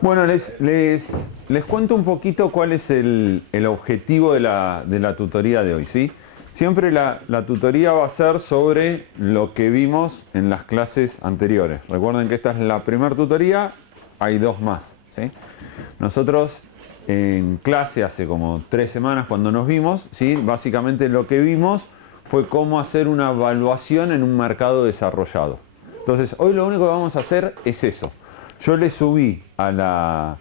Bueno, les cuento un poquito cuál es el objetivo de la tutoría de hoy, ¿sí? Siempre la tutoría va a ser sobre lo que vimos en las clases anteriores. Recuerden que esta es la primera tutoría, hay dos más, ¿sí? Nosotros en clase hace como 3 semanas cuando nos vimos, ¿sí? Básicamente lo que vimos fue cómo hacer una evaluación en un mercado desarrollado. Entonces, hoy lo único que vamos a hacer es eso. Yo le subí a la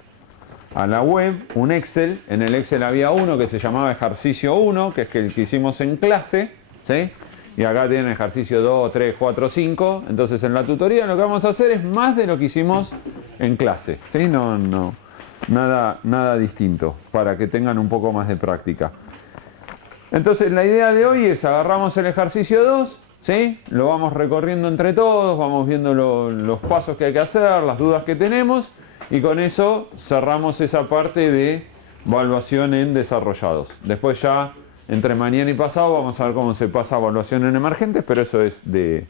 web un Excel. En el Excel había uno que se llamaba ejercicio 1, que es el que hicimos en clase, ¿sí? Y acá tienen ejercicio 2, 3, 4, 5. Entonces en la tutoría lo que vamos a hacer es más de lo que hicimos en clase, ¿sí? Nada distinto, para que tengan un poco más de práctica. Entonces la idea de hoy es agarramos el ejercicio 2, ¿sí? Lo vamos recorriendo entre todos, vamos viendo los pasos que hay que hacer, las dudas que tenemos, y con eso cerramos esa parte de evaluación en desarrollados. Después ya, entre mañana y pasado, vamos a ver cómo se pasa a evaluación en emergentes, pero eso es de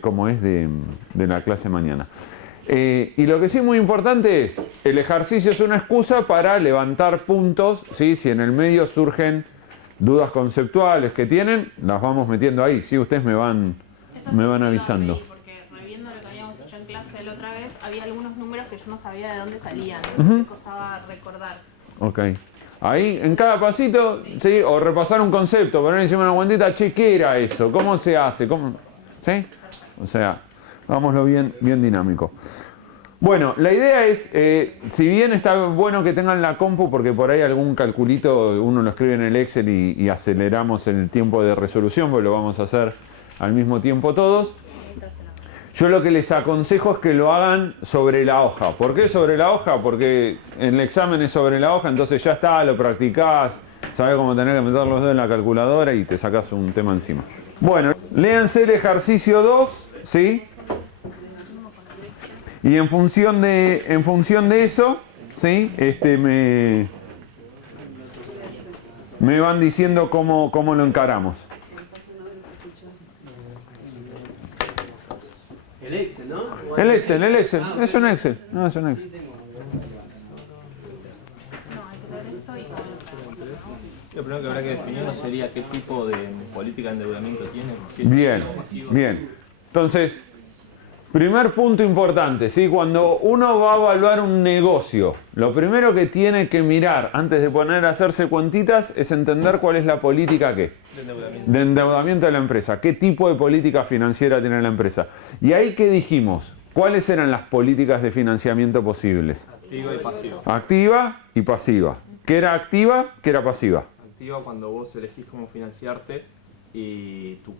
cómo es de la clase mañana. Y lo que sí es muy importante es, el ejercicio es una excusa para levantar puntos, ¿sí? Si en el medio surgen dudas conceptuales que tienen, las vamos metiendo ahí, ¿sí? Ustedes me van avisando. Sí, porque reviendo lo que habíamos hecho en clase la otra vez, había algunos números que yo no sabía de dónde salían, entonces me costaba recordar. Ok. Ahí, en cada pasito, ¿sí? O repasar un concepto, poner encima una guantita, che, ¿qué era eso? ¿Cómo se hace? ¿Cómo? ¿Sí? O sea, vámoslo bien dinámico. Bueno, la idea es, si bien está bueno que tengan la compu, porque por ahí algún calculito uno lo escribe en el Excel y aceleramos el tiempo de resolución, porque lo vamos a hacer al mismo tiempo todos. Yo lo que les aconsejo es que lo hagan sobre la hoja. ¿Por qué sobre la hoja? Porque el examen es sobre la hoja, entonces ya está, lo practicás, sabés cómo tener que meter los dedos en la calculadora y te sacás un tema encima. Bueno, léanse el ejercicio 2, ¿sí? Y en función de eso, ¿sí? Me van diciendo cómo lo encaramos. El Excel, ¿no? El Excel. Es un Excel. No, es un Excel. Lo primero que habrá que definir no sería qué tipo de política de endeudamiento tiene. Si es Bien, pasivo. bien. Entonces, primer punto importante, ¿sí? Cuando uno va a evaluar un negocio, lo primero que tiene que mirar antes de poner a hacerse cuentitas es entender cuál es la política de endeudamiento de la empresa. ¿Qué tipo de política financiera tiene la empresa? Y ahí, ¿qué dijimos? ¿Cuáles eran las políticas de financiamiento posibles? Activa y pasiva. Activa y pasiva. ¿Qué era activa? ¿Qué era pasiva? Activa cuando vos elegís cómo financiarte y tu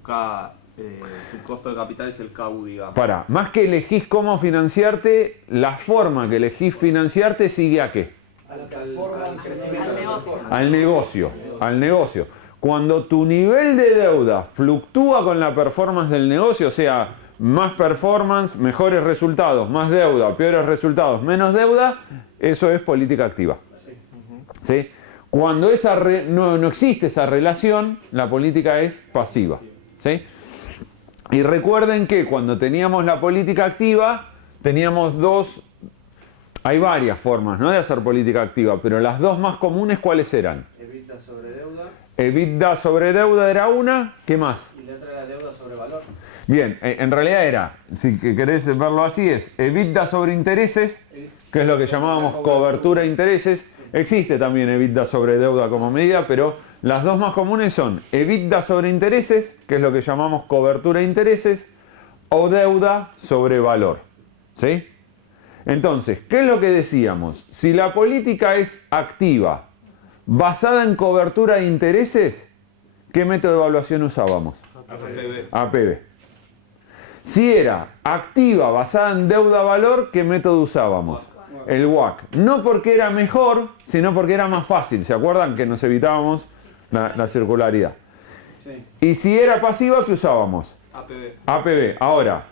costo de capital es el KU, digamos. Para, más que elegís cómo financiarte, la forma que elegís financiarte sigue a qué? Al negocio. Cuando tu nivel de deuda fluctúa con la performance del negocio, o sea, más performance, mejores resultados, más deuda, peores resultados, menos deuda, eso es política activa. ¿Sí? Cuando no existe esa relación, la política es pasiva. ¿Sí? Y recuerden que cuando teníamos la política activa, teníamos hay varias formas, ¿no?, de hacer política activa, pero las dos más comunes, ¿cuáles eran? EBITDA sobre deuda. EBITDA sobre deuda era una, ¿qué más? Y la otra era deuda sobre valor. Bien, en realidad era, si querés verlo así, es EBITDA sobre intereses, que es lo que llamábamos cobertura de intereses. Existe también EBITDA sobre deuda como medida, pero las dos más comunes son EBITDA sobre intereses, que es lo que llamamos cobertura de intereses, o deuda sobre valor. ¿Sí? Entonces, ¿qué es lo que decíamos? Si la política es activa, basada en cobertura de intereses, ¿qué método de evaluación usábamos? APB. Si era activa, basada en deuda-valor, ¿qué método usábamos? El WACC. No porque era mejor, sino porque era más fácil. ¿Se acuerdan que nos evitábamos la circularidad? Sí. Y si era pasiva, ¿qué usábamos? APB. Ahora,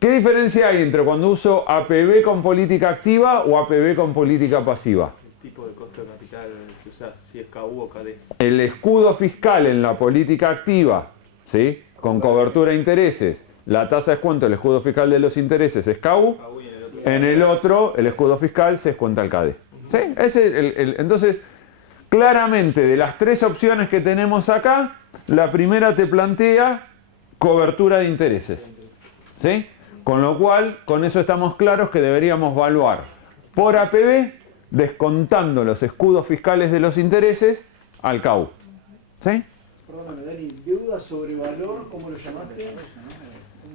¿qué diferencia hay entre cuando uso APB con política activa o APB con política pasiva? El tipo de costo de capital que usás, si es KU o KD. El escudo fiscal en la política activa, ¿sí?, con cobertura de intereses, la tasa de descuento del escudo fiscal de los intereses es KU, KU y en el otro En el otro, el escudo fiscal, se descuenta el CADE. ¿Sí? Entonces, claramente, de las tres opciones que tenemos acá, la primera te plantea cobertura de intereses. ¿Sí? Con lo cual, con eso estamos claros que deberíamos evaluar por APB, descontando los escudos fiscales de los intereses al CAU. ¿Sí? Perdóname, Dani, deuda sobre valor, ¿cómo lo llamaste?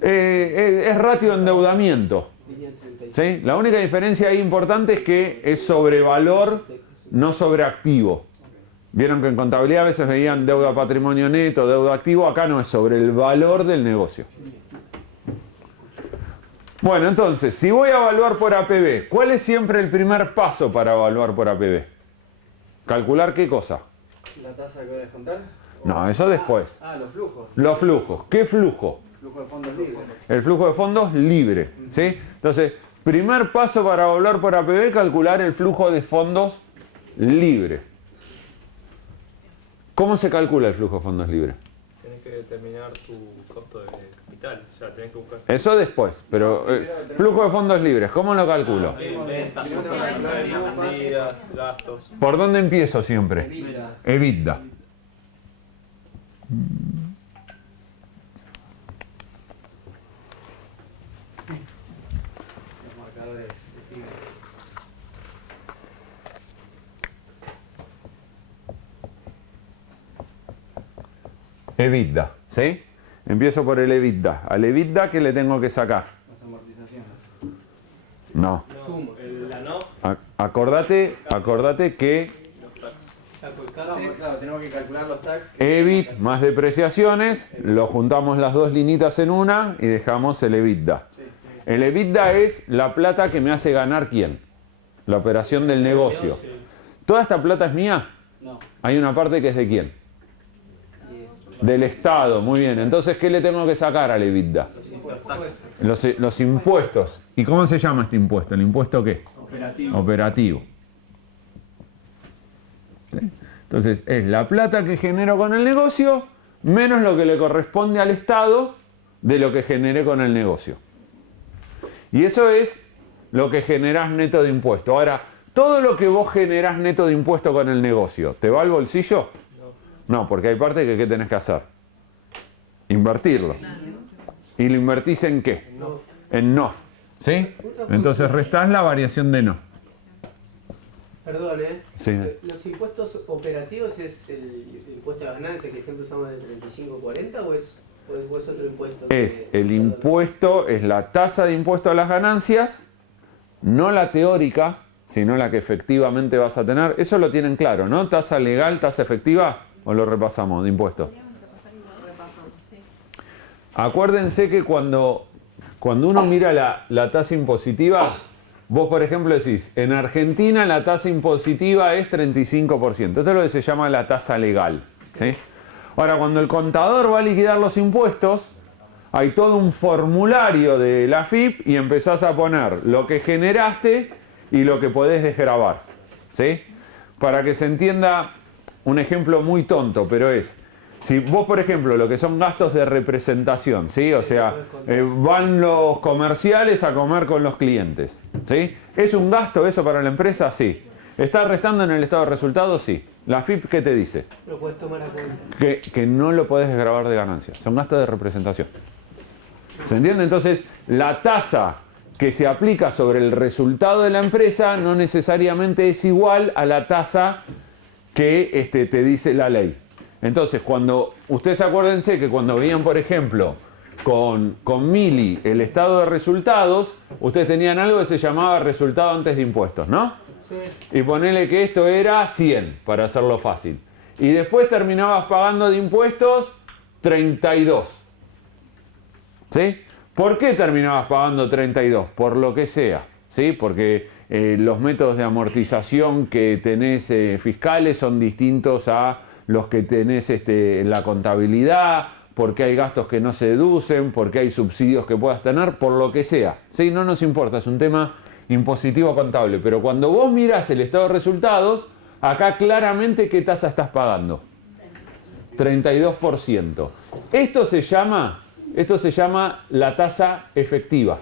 Es ratio de endeudamiento. Línea 36. ¿Sí? La única diferencia ahí importante es que es sobre valor, no sobre activo. Vieron que en contabilidad a veces veían deuda patrimonio neto, deuda activo, acá no, es sobre el valor del negocio. Bueno, entonces, si voy a evaluar por APB, ¿cuál es siempre el primer paso para evaluar por APB? ¿Calcular qué cosa? ¿La tasa que voy a descontar? No, eso después. Los flujos. Los flujos. ¿Qué flujo? Flujo de fondos libres. El flujo de fondos libre. ¿Sí? Entonces, primer paso para evaluar por APB, calcular el flujo de fondos libre. ¿Cómo se calcula el flujo de fondos libre? Tenés que determinar tu costo de capital, o sea, tenés que buscar Eso después, pero flujo de fondos libres, ¿cómo lo calculo? ventas, Primero salidas, gastos. ¿Por dónde empiezo siempre? Evita. EBITDA. Los marcadores de signo. EBITDA, ¿sí? Empiezo por el EBITDA. Al EBITDA, ¿qué le tengo que sacar? Las amortizaciones. No. Sumo. La no, Acordate que Saco el CADE. Claro, tenemos que calcular los tax. EBIT más depreciaciones, lo juntamos las dos linitas en una y dejamos el EBITDA. El EBITDA es la plata que me hace ganar ¿quién? La operación del negocio. ¿Toda esta plata es mía? No. Hay una parte que es de quién? Del Estado, muy bien. Entonces, ¿qué le tengo que sacar al EBITDA? Los impuestos. ¿Y cómo se llama este impuesto? ¿El impuesto qué? Operativo. ¿Sí? Entonces, es la plata que genero con el negocio menos lo que le corresponde al Estado de lo que generé con el negocio. Y eso es lo que generás neto de impuesto. Ahora, todo lo que vos generás neto de impuesto con el negocio, ¿te va al bolsillo? No, porque hay parte que ¿qué tenés que hacer? Invertirlo. ¿Y lo invertís en qué? En NOF. ¿Sí? Entonces restás la variación de NOF. Perdón, Sí. ¿Los impuestos operativos es el impuesto a la ganancia que siempre usamos del 35-40 o es otro impuesto? Es el impuesto, es la tasa de impuesto a las ganancias, no la teórica, sino la que efectivamente vas a tener. Eso lo tienen claro, ¿no? Tasa legal, tasa efectiva, o lo repasamos de impuestos. Acuérdense que cuando uno mira la tasa impositiva, vos por ejemplo decís, en Argentina la tasa impositiva es 35%. Esto es lo que se llama la tasa legal. ¿Sí? Ahora, cuando el contador va a liquidar los impuestos, hay todo un formulario de la AFIP y empezás a poner lo que generaste y lo que podés desgravar. ¿Sí? Para que se entienda un ejemplo muy tonto, pero es, si vos, por ejemplo, lo que son gastos de representación, ¿sí? O sea, van los comerciales a comer con los clientes, ¿sí? ¿Es un gasto eso para la empresa? Sí. ¿Está restando en el estado de resultados? Sí. ¿La FIP qué te dice? Lo puedes tomar a cuenta. Que no lo podés desgravar de ganancias. Son gastos de representación. ¿Se entiende? Entonces, la tasa que se aplica sobre el resultado de la empresa no necesariamente es igual a la tasa que te dice la ley. Entonces, cuando ustedes acuérdense que cuando veían, por ejemplo, con Mili el estado de resultados, ustedes tenían algo que se llamaba resultado antes de impuestos, ¿no? Sí. Y ponele que esto era 100, para hacerlo fácil. Y después terminabas pagando de impuestos 32. ¿Sí? ¿Por qué terminabas pagando 32? Por lo que sea, ¿sí? Porque los métodos de amortización que tenés fiscales son distintos a los que tenés en la contabilidad, porque hay gastos que no se deducen, porque hay subsidios que puedas tener, por lo que sea. ¿Sí? No nos importa, es un tema impositivo contable. Pero cuando vos mirás el estado de resultados, acá claramente ¿qué tasa estás pagando? 32%. Esto se llama la tasa efectiva.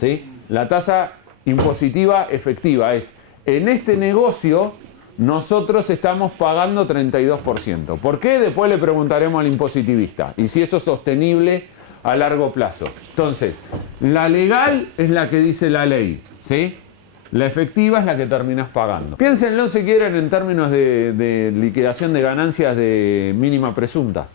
¿Sí? La tasa impositiva efectiva es, en este negocio nosotros estamos pagando 32%. ¿Por qué? Después le preguntaremos al impositivista. Y si eso es sostenible a largo plazo. Entonces, la legal es la que dice la ley, ¿sí? La efectiva es la que terminás pagando. Piénsenlo si quieren en términos de liquidación de ganancias de mínima presunta.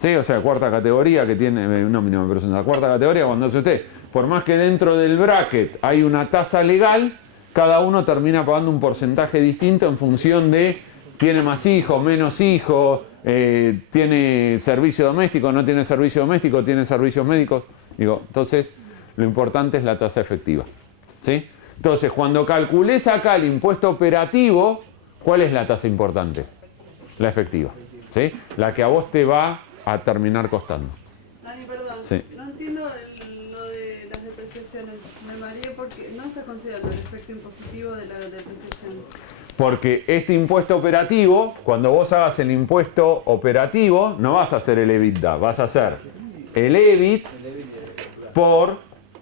¿Sí? O sea, cuarta categoría que tiene, no mínima presunta, cuarta categoría cuando hace usted, por más que dentro del bracket hay una tasa legal, cada uno termina pagando un porcentaje distinto en función de tiene más hijos, menos hijos, tiene servicio doméstico, no tiene servicio doméstico, tiene servicios médicos. Digo, entonces, lo importante es la tasa efectiva. ¿Sí? Entonces, cuando calcules acá el impuesto operativo, ¿cuál es la tasa importante? La efectiva. ¿Sí? La que a vos te va a terminar costando. Dani, perdón. Sí. No entiendo lo de las depreciaciones. Me mareé porque no está considerando el efecto impositivo de la depreciación. Porque este impuesto operativo, cuando vos hagas el impuesto operativo, no vas a hacer el EBITDA, vas a hacer el EBIT por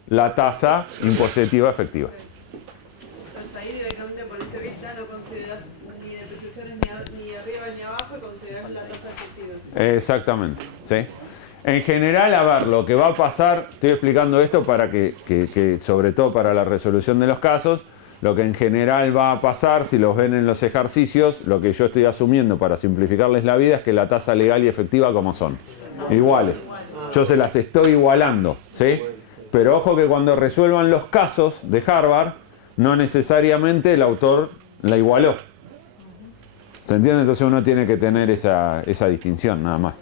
la tasa impositiva efectiva. Entonces ahí directamente por ese EBITDA no consideras ni depreciaciones ni arriba ni abajo y consideras la tasa efectiva. Exactamente, ¿sí? En general, a ver, lo que va a pasar, estoy explicando esto para que sobre todo para la resolución de los casos, lo que en general va a pasar, si los ven en los ejercicios, lo que yo estoy asumiendo para simplificarles la vida es que la tasa legal y efectiva como son, iguales. Yo se las estoy igualando, ¿sí? Pero ojo que cuando resuelvan los casos de Harvard, no necesariamente el autor la igualó. ¿Se entiende? Entonces uno tiene que tener esa distinción, nada más.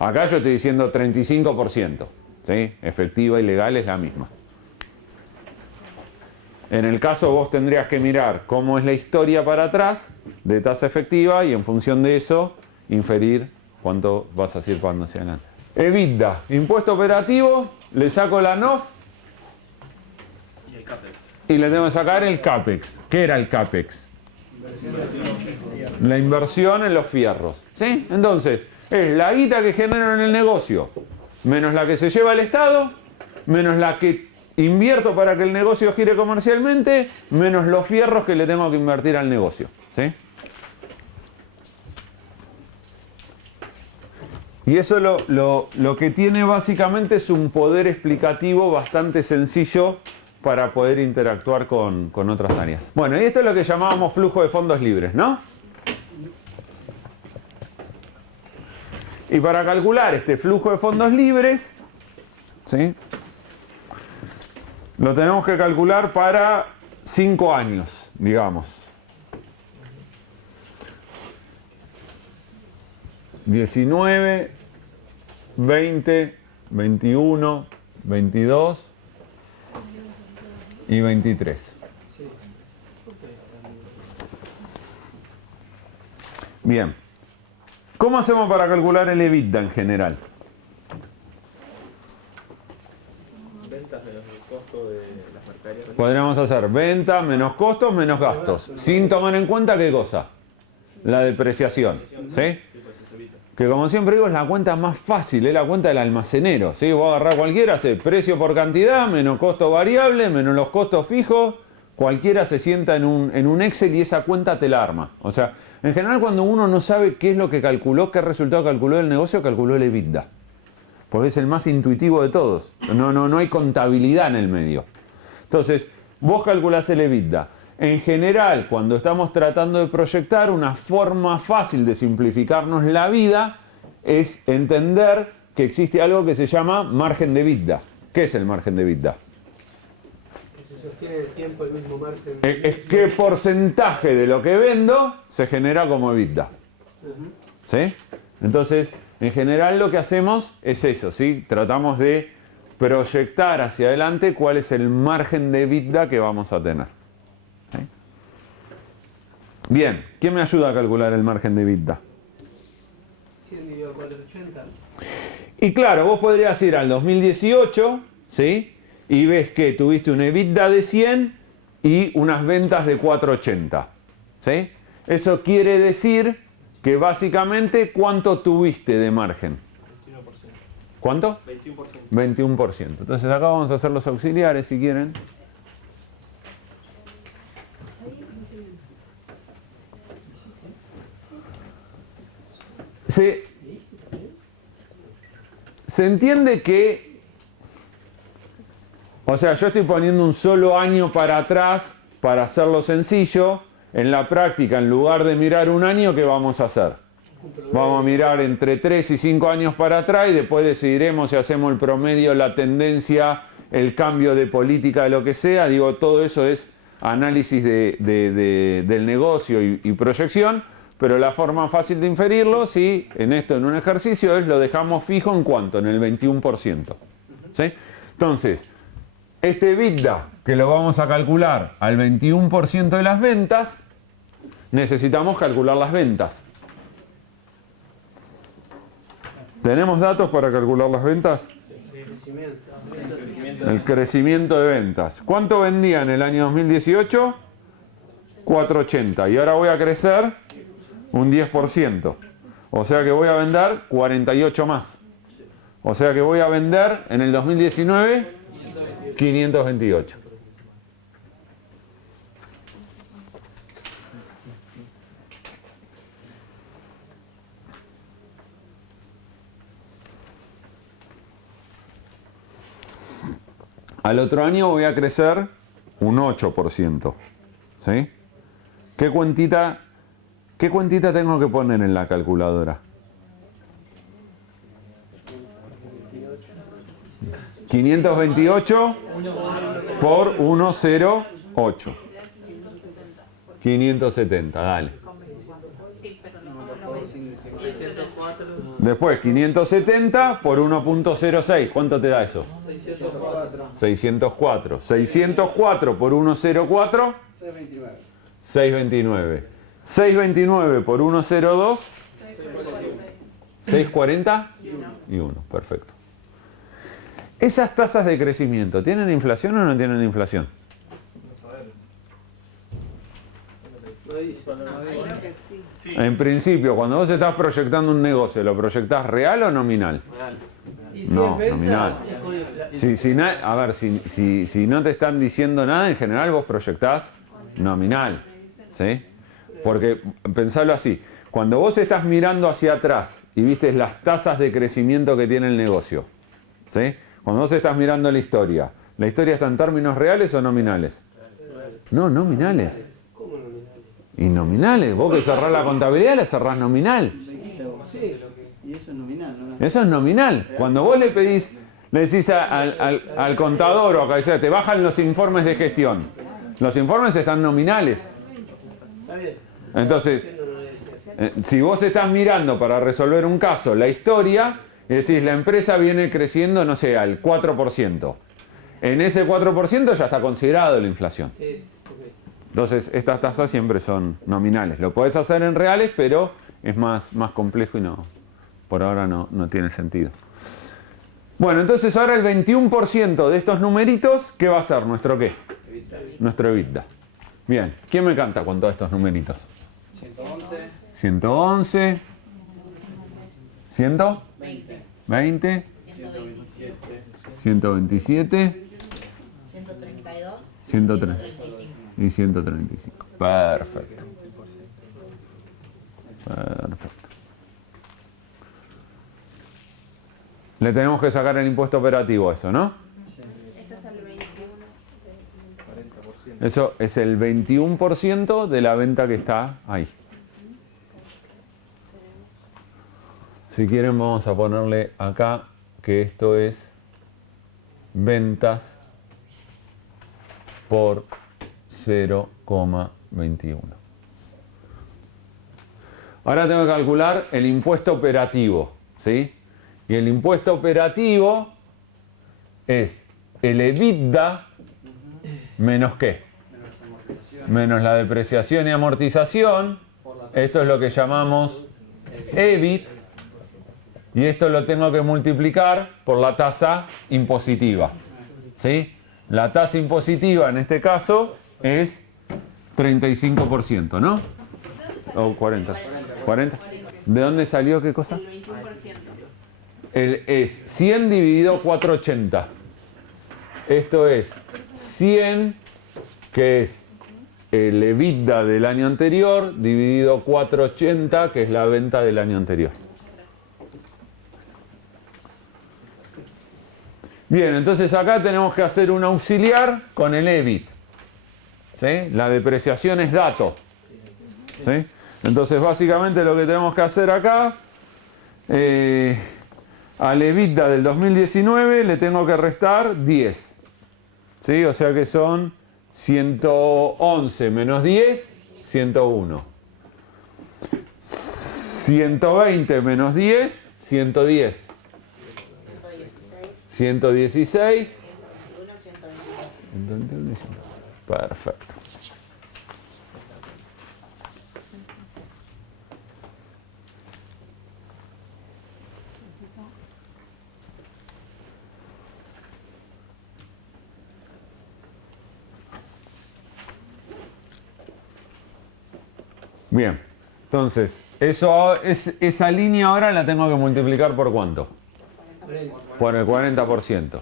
Acá yo estoy diciendo 35%, ¿sí? Efectiva y legal es la misma. En el caso vos tendrías que mirar cómo es la historia para atrás de tasa efectiva y en función de eso inferir cuánto vas a hacer cuando hacia adelante. EBITDA, impuesto operativo, le saco la NOF Y el CAPEX. y le tengo que sacar el CAPEX. ¿Qué era el CAPEX? La inversión en los fierros. ¿Sí? Entonces, es la guita que generan en el negocio, menos la que se lleva el Estado, menos la que invierto para que el negocio gire comercialmente, menos los fierros que le tengo que invertir al negocio. ¿Sí? Y eso lo que tiene básicamente es un poder explicativo bastante sencillo para poder interactuar con otras áreas. Bueno, y esto es lo que llamábamos flujo de fondos libres, ¿no? Y para calcular este flujo de fondos libres, ¿sí? Lo tenemos que calcular para 5 años, digamos. 19, 20, 21, 22 y 23. Bien. ¿Cómo hacemos para calcular el EBITDA en general? Ventas menos el costo de las mercaderías. Podríamos hacer venta menos costos menos gastos. Sin tomar en cuenta qué cosa. La depreciación. ¿Sí? Que como siempre digo es la cuenta más fácil, es la cuenta del almacenero. ¿Sí? Vos agarrás cualquiera, hace precio por cantidad, menos costo variable, menos los costos fijos. Cualquiera se sienta en un Excel y esa cuenta te la arma. O sea, en general cuando uno no sabe qué es lo que calculó, qué resultado calculó del negocio, calculó el EBITDA. Porque es el más intuitivo de todos. No hay contabilidad en el medio. Entonces, vos calculás el EBITDA. En general, cuando estamos tratando de proyectar, una forma fácil de simplificarnos la vida es entender que existe algo que se llama margen de EBITDA. ¿Qué es el margen de EBITDA? Que se sostiene en el tiempo el mismo margen. Es qué porcentaje de lo que vendo se genera como EBITDA. ¿Sí? Entonces, en general lo que hacemos es eso, ¿sí? Tratamos de proyectar hacia adelante cuál es el margen de EBITDA que vamos a tener. ¿Sí? Bien, ¿quién me ayuda a calcular el margen de EBITDA? 100 dividido por 480. Y claro, vos podrías ir al 2018, ¿sí? Y ves que tuviste un EBITDA de 100 y unas ventas de 480. ¿Sí? Eso quiere decir que básicamente, ¿cuánto tuviste de margen? 21%. ¿Cuánto? 21%. 21%. Entonces acá vamos a hacer los auxiliares si quieren. se entiende que, o sea, yo estoy poniendo un solo año para atrás para hacerlo sencillo. En la práctica, en lugar de mirar un año, ¿qué vamos a hacer? Vamos a mirar entre 3 y 5 años para atrás y después decidiremos si hacemos el promedio, la tendencia, el cambio de política, de lo que sea. Digo, todo eso es análisis del negocio y proyección, pero la forma fácil de inferirlo, si en esto, en un ejercicio, es lo dejamos fijo en cuánto, en el 21%. ¿Sí? Entonces, este EBITDA, que lo vamos a calcular al 21% de las ventas, necesitamos calcular las ventas. ¿Tenemos datos para calcular las ventas? El crecimiento de ventas. ¿Cuánto vendía en el año 2018? 480. Y ahora voy a crecer un 10%. O sea que voy a vender 48 más. O sea que voy a vender en el 2019 528. Al otro año voy a crecer un 8%. ¿Sí? ¿Qué cuentita tengo que poner en la calculadora? 528 por 108. 570, dale. Después 570 por 1.06. ¿Cuánto te da eso? 604. 604 por 104. 629. 629 por 102. 640 y 1. Perfecto. ¿Esas tasas de crecimiento tienen inflación o no tienen inflación? En principio, cuando vos estás proyectando un negocio, ¿lo proyectás real o nominal? No, nominal. A ver, si no te están diciendo nada, en general vos proyectás nominal. ¿Sí? Porque, pensalo así, cuando vos estás mirando hacia atrás y viste las tasas de crecimiento que tiene el negocio, ¿sí? Cuando vos estás mirando ¿la historia está en términos reales o nominales? No, nominales. ¿Cómo nominales? Y nominales, vos que cerrás la contabilidad la cerrás nominal. Sí. Y eso es nominal, ¿no? Eso es nominal. Cuando vos le decís al contador o a te bajan los informes de gestión. Los informes están nominales. Está bien. Entonces, si vos estás mirando para resolver un caso la historia, y decís la empresa viene creciendo, no sé, al 4%. En ese 4% ya está considerado la inflación. Sí. Entonces, estas tasas siempre son nominales. Lo podés hacer en reales, pero es más complejo y por ahora no tiene sentido. Bueno, entonces ahora el 21% de estos numeritos, ¿qué va a ser? ¿Nuestro qué? Nuestro EBITDA. Bien, ¿quién me canta con todos estos numeritos? 111. 120. 127. 127. 132. 135. Y 135. Perfecto. Perfecto. Le tenemos que sacar el impuesto operativo a eso, ¿no? Eso es el 21. Eso es el 21% de la venta que está ahí. Si quieren vamos a ponerle acá que esto es ventas por 0,21. Ahora tengo que calcular el impuesto operativo, ¿sí? Y el impuesto operativo es el EBITDA menos ¿qué? Menos la depreciación y amortización. Esto es lo que llamamos EBIT. Y esto lo tengo que multiplicar por la tasa impositiva. ¿Sí? La tasa impositiva en este caso es 35%, ¿no? O 40. 40. ¿De dónde salió qué cosa? El 21%. Es 100 dividido 480. Esto es 100, que es el EBITDA del año anterior, dividido 480, que es la venta del año anterior. Bien, entonces acá tenemos que hacer un auxiliar con el EBIT. ¿Sí? La depreciación es dato. ¿Sí? Entonces básicamente lo que tenemos que hacer acá, al EBITDA del 2019 le tengo que restar 10. ¿Sí? O sea que son 111 menos 10, 101. 120 menos 10, 110. 116. 121, 126. Perfecto. Bien, entonces, esa línea ahora la tengo que multiplicar por ¿cuánto? Por el 40%.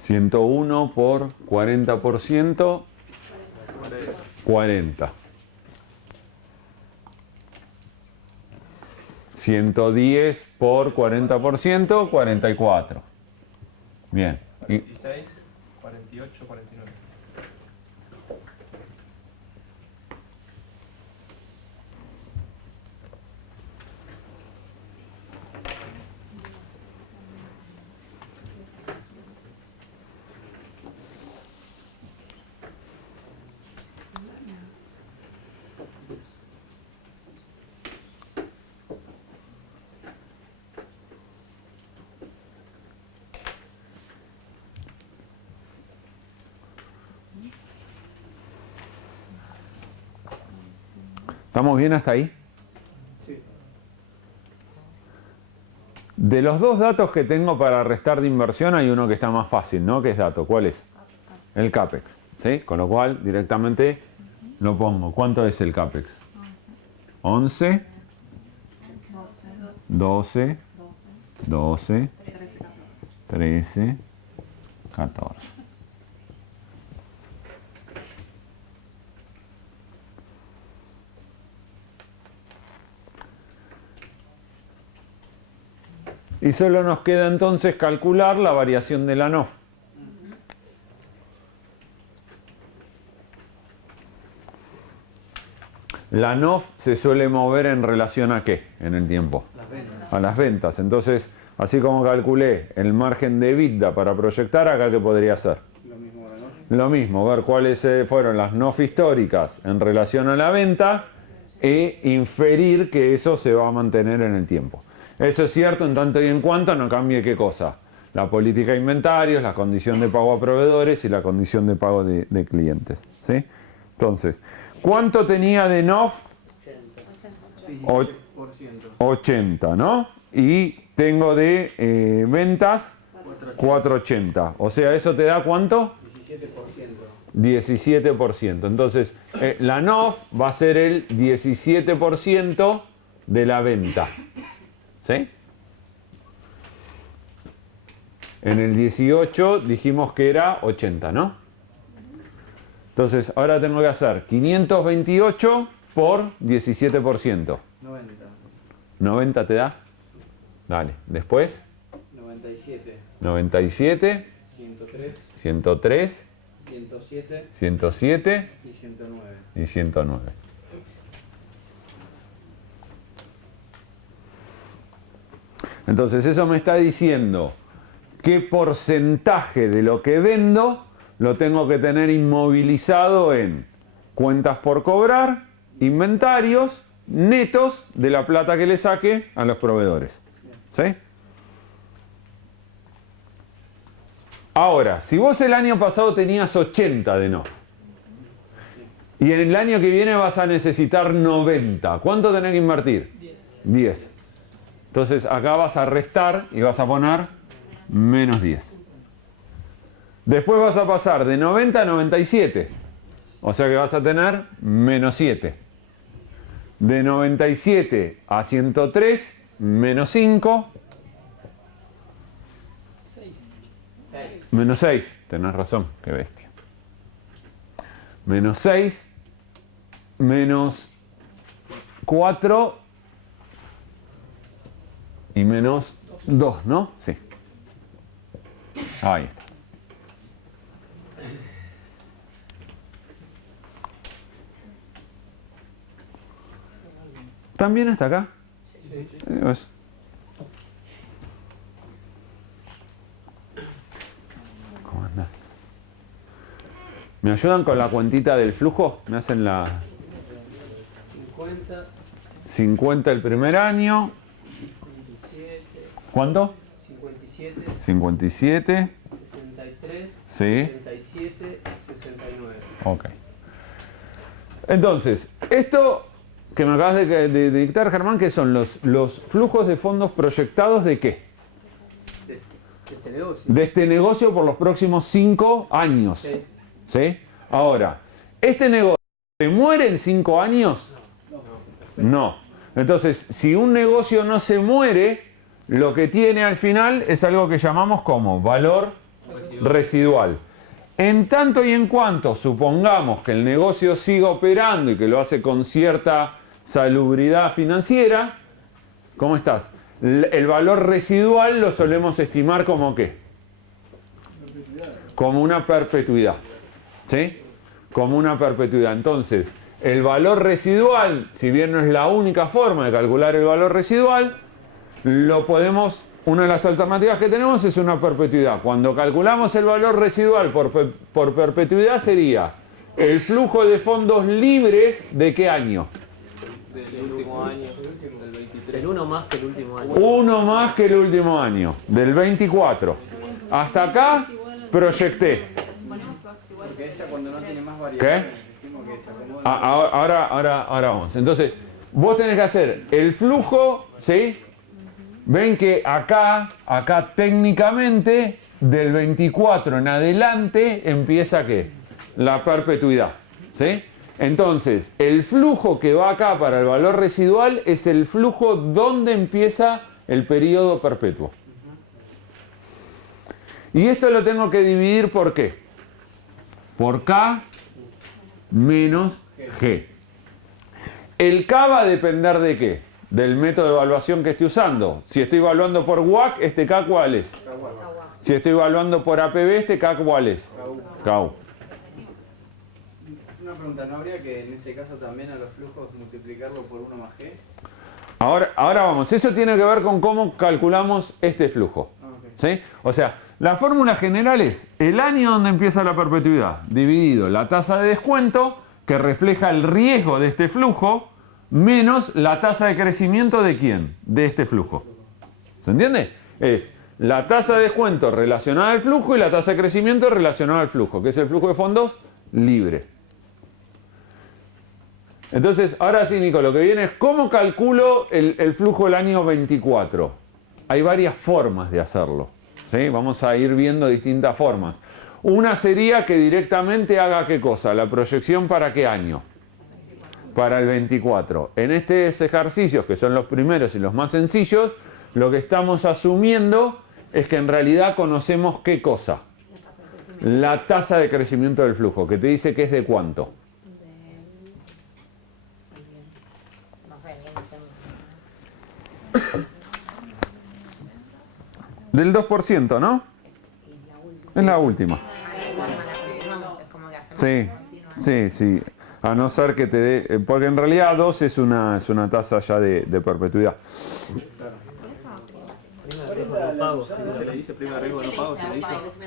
$101 por 40%, 40. 110 por 40%, 44. Bien. 46, 48, 49. ¿Estamos bien hasta ahí? Sí. De los dos datos que tengo para restar de inversión hay uno que está más fácil, ¿no? ¿Qué es dato? ¿Cuál es? El CAPEX. ¿Sí? Con lo cual directamente lo pongo. ¿Cuánto es el CAPEX? 11, 12, 12, 13, 14. Y solo nos queda entonces calcular la variación de la NOF. La NOF se suele mover en relación a ¿qué en el tiempo? A las ventas. Entonces, así como calculé el margen de EBITDA para proyectar, acá ¿qué podría ser? Lo mismo, ver cuáles fueron las NOF históricas en relación a la venta e inferir que eso se va a mantener en el tiempo. Eso es cierto en tanto y en cuanto no cambie qué cosa. La política de inventarios, la condición de pago a proveedores y la condición de pago de clientes. ¿Sí? Entonces, ¿cuánto tenía de NOF? 80, ¿no? Y tengo de ventas 480. O sea, ¿eso te da cuánto? 17%. Entonces, la NOF va a ser el 17% de la venta. ¿Sí? En el 18 dijimos que era 80, ¿no? Entonces, ahora tengo que hacer 528 por 17%. 90. ¿90 te da? Dale. Después, 97. 97, 103. 103, 107. 107 Y 109. y 109. Entonces eso me está diciendo qué porcentaje de lo que vendo lo tengo que tener inmovilizado en cuentas por cobrar, inventarios, netos de la plata que le saque a los proveedores. ¿Sí? Ahora, si vos el año pasado tenías 80 de NOF y en el año que viene vas a necesitar 90, ¿cuánto tenés que invertir? 10. Entonces acá vas a restar y vas a poner menos 10. Después vas a pasar de 90 a 97. O sea que vas a tener menos 7. De 97 a 103, menos 5. Menos 6, tenés razón, qué bestia. Menos 6, menos 4 y menos 2, ¿no? Sí. Ahí está. ¿También está acá? Sí. Pues, ¿cómo andás? ¿Me ayudan con la cuentita del flujo? ¿Me hacen la 50, 50 el primer año? 57, ¿Cuánto? 57, 57. 63, Sí. 67, 69. Ok. Entonces, esto que me acabas de dictar, Germán, ¿qué son los flujos de fondos proyectados de qué? De este negocio. De este negocio por los próximos 5 años. Sí. ¿Sí? Ahora, ¿este negocio se muere en 5 años? No. Entonces, si un negocio no se muere, lo que tiene al final es algo que llamamos como valor residual. En tanto y en cuanto supongamos que el negocio siga operando y que lo hace con cierta salubridad financiera, ¿cómo estás? El valor residual lo solemos estimar como ¿qué? Como una perpetuidad. ¿Sí? Como una perpetuidad. Entonces, el valor residual, si bien no es la única forma de calcular el valor residual, lo podemos, una de las alternativas que tenemos es una perpetuidad. Cuando calculamos el valor residual por perpetuidad sería el flujo de fondos libres ¿de qué año? Del último año, del 23. El uno más que el último año. Uno más que el último año, del 24. Hasta acá proyecté. Porque ella cuando no tiene más ¿Qué? variables, decimos que se acomoda. Ahora vamos. Entonces, vos tenés que hacer el flujo, ¿sí? Ven que acá técnicamente, del 24 en adelante, empieza ¿qué? La perpetuidad, ¿sí? Entonces, el flujo que va acá para el valor residual es el flujo donde empieza el periodo perpetuo. Y esto lo tengo que dividir ¿por qué? Por K menos G. El K va a depender de qué? Del método de evaluación que esté usando. Si estoy evaluando por WACC, ¿este K cuál es? Si estoy evaluando por APB, ¿este K cuál es? KU. Una pregunta, ¿no habría que en este caso también a los flujos multiplicarlo por 1 más G? Ahora vamos, eso tiene que ver con cómo calculamos este flujo. ¿Sí? O sea, la fórmula general es el año donde empieza la perpetuidad dividido la tasa de descuento que refleja el riesgo de este flujo menos la tasa de crecimiento de quién? De este flujo. ¿Se entiende? Es la tasa de descuento relacionada al flujo y la tasa de crecimiento relacionada al flujo, que es el flujo de fondos libre. Entonces, ahora sí, Nico, lo que viene es ¿cómo calculo el flujo del año 24? Hay varias formas de hacerlo. ¿Sí? Vamos a ir viendo distintas formas. Una sería que directamente haga ¿qué cosa? La proyección para qué año. Para el 24. En estos ejercicios, que son los primeros y los más sencillos, lo que estamos asumiendo es que en realidad conocemos ¿qué cosa? La tasa de crecimiento del flujo, que te dice que es de cuánto. No sé, viene siendo. Del 2%, ¿no? Es la última. Es como que hacemos. Sí. A no ser que te dé... Porque en realidad 2 es una tasa ya de perpetuidad. ¿Se le dice prima de riesgo de no pago? ¿Se le dice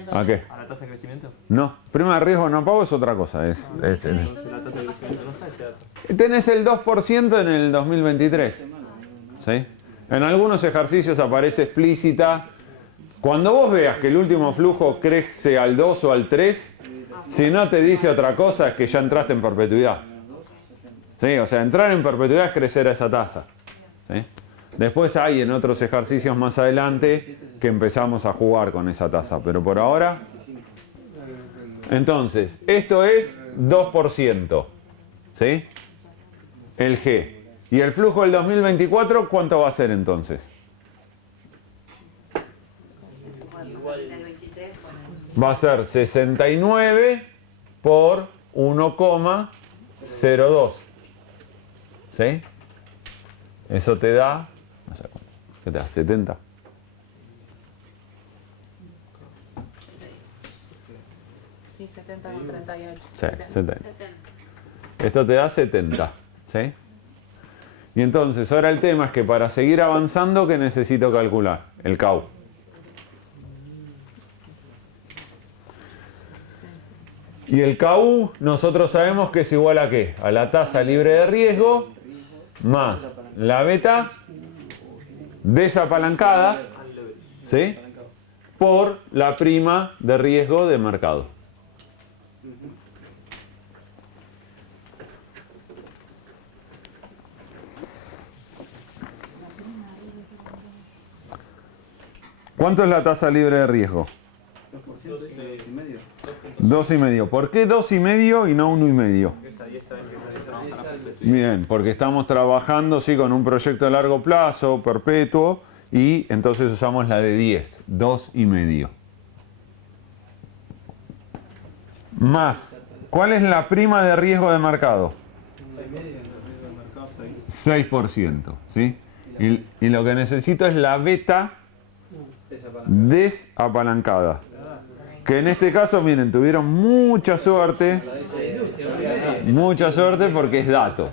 ¿A qué? a la tasa de crecimiento? No, prima de riesgo no pago es otra cosa. Entonces la tasa de crecimiento no está ese dato. Tenés el 2% en el 2023. ¿Sí? En algunos ejercicios aparece explícita. Cuando vos veas que el último flujo crece al 2 o al 3, si no te dice otra cosa es que ya entraste en perpetuidad. ¿Sí? O sea, entrar en perpetuidad es crecer a esa tasa. ¿Sí? Después hay en otros ejercicios más adelante que empezamos a jugar con esa tasa, pero por ahora... Entonces, esto es 2%. ¿Sí? El G. ¿Y el flujo del 2024 cuánto va a ser entonces? va a ser 69 por 1,02. ¿Sí? Eso te da, no sé, ¿qué te da? 70. Sí, 70 con 38. Sí, 70. Esto te da 70. ¿Sí? Y entonces, ahora el tema es que para seguir avanzando, ¿qué necesito calcular? El CAU. Y el KU nosotros sabemos que es igual a ¿qué? A la tasa libre de riesgo más la beta desapalancada, ¿sí? Por la prima de riesgo de mercado. ¿Cuánto es la tasa libre de riesgo? 2,5. ¿Por qué 2,5 y no 1,5? Bien, porque estamos trabajando sí, con un proyecto a largo plazo, perpetuo, y entonces usamos la de 10, 2,5. Más, ¿cuál es la prima de riesgo de mercado? 6%, ¿sí? Y lo que necesito es la beta desapalancada. Que en este caso, miren, tuvieron mucha suerte porque es dato.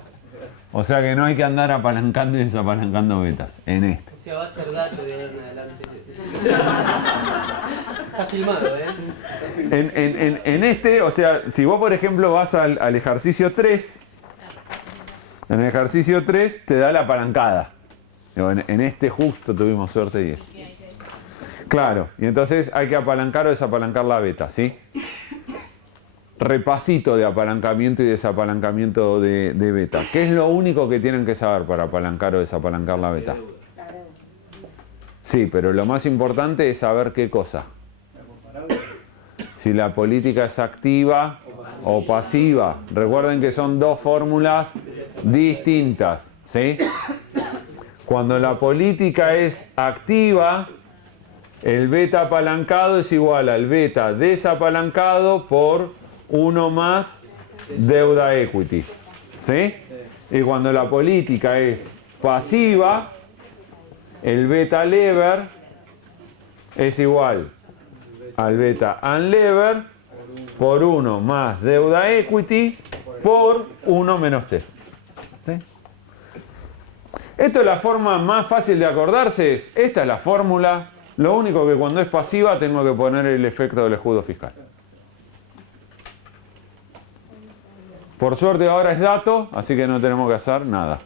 O sea que no hay que andar apalancando y desapalancando betas en este. O sea, va a ser dato de ahora en adelante. Está filmado, ¿eh? En este, o sea, si vos por ejemplo vas al ejercicio 3, en el ejercicio 3 te da la apalancada. En este justo tuvimos suerte 10. Claro, y entonces hay que apalancar o desapalancar la beta, ¿sí? Repasito de apalancamiento y desapalancamiento de beta. ¿Qué es lo único que tienen que saber para apalancar o desapalancar la beta? Sí, pero lo más importante es saber qué cosa. Si la política es activa o pasiva. Recuerden que son dos fórmulas distintas, ¿sí? Cuando la política es activa, el beta apalancado es igual al beta desapalancado por 1 más deuda equity. ¿Sí? Y cuando la política es pasiva, el beta lever es igual al beta unlever por 1 más deuda equity por 1 menos T. ¿Sí? Esto es la forma más fácil de acordarse. Esta es la fórmula. Lo único que cuando es pasiva tengo que poner el efecto del escudo fiscal. Por suerte ahora es dato, así que no tenemos que hacer nada.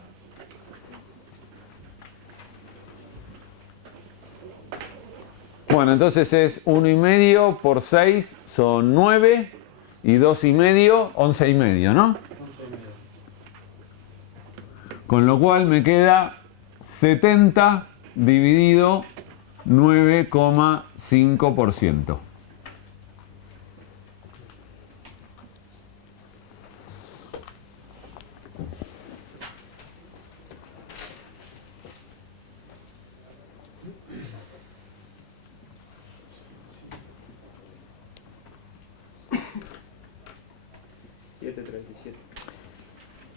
Bueno, entonces es 1,5 por 6 son 9 y 2,5, 11,5, ¿no? Con lo cual me queda 70 dividido 9,5%.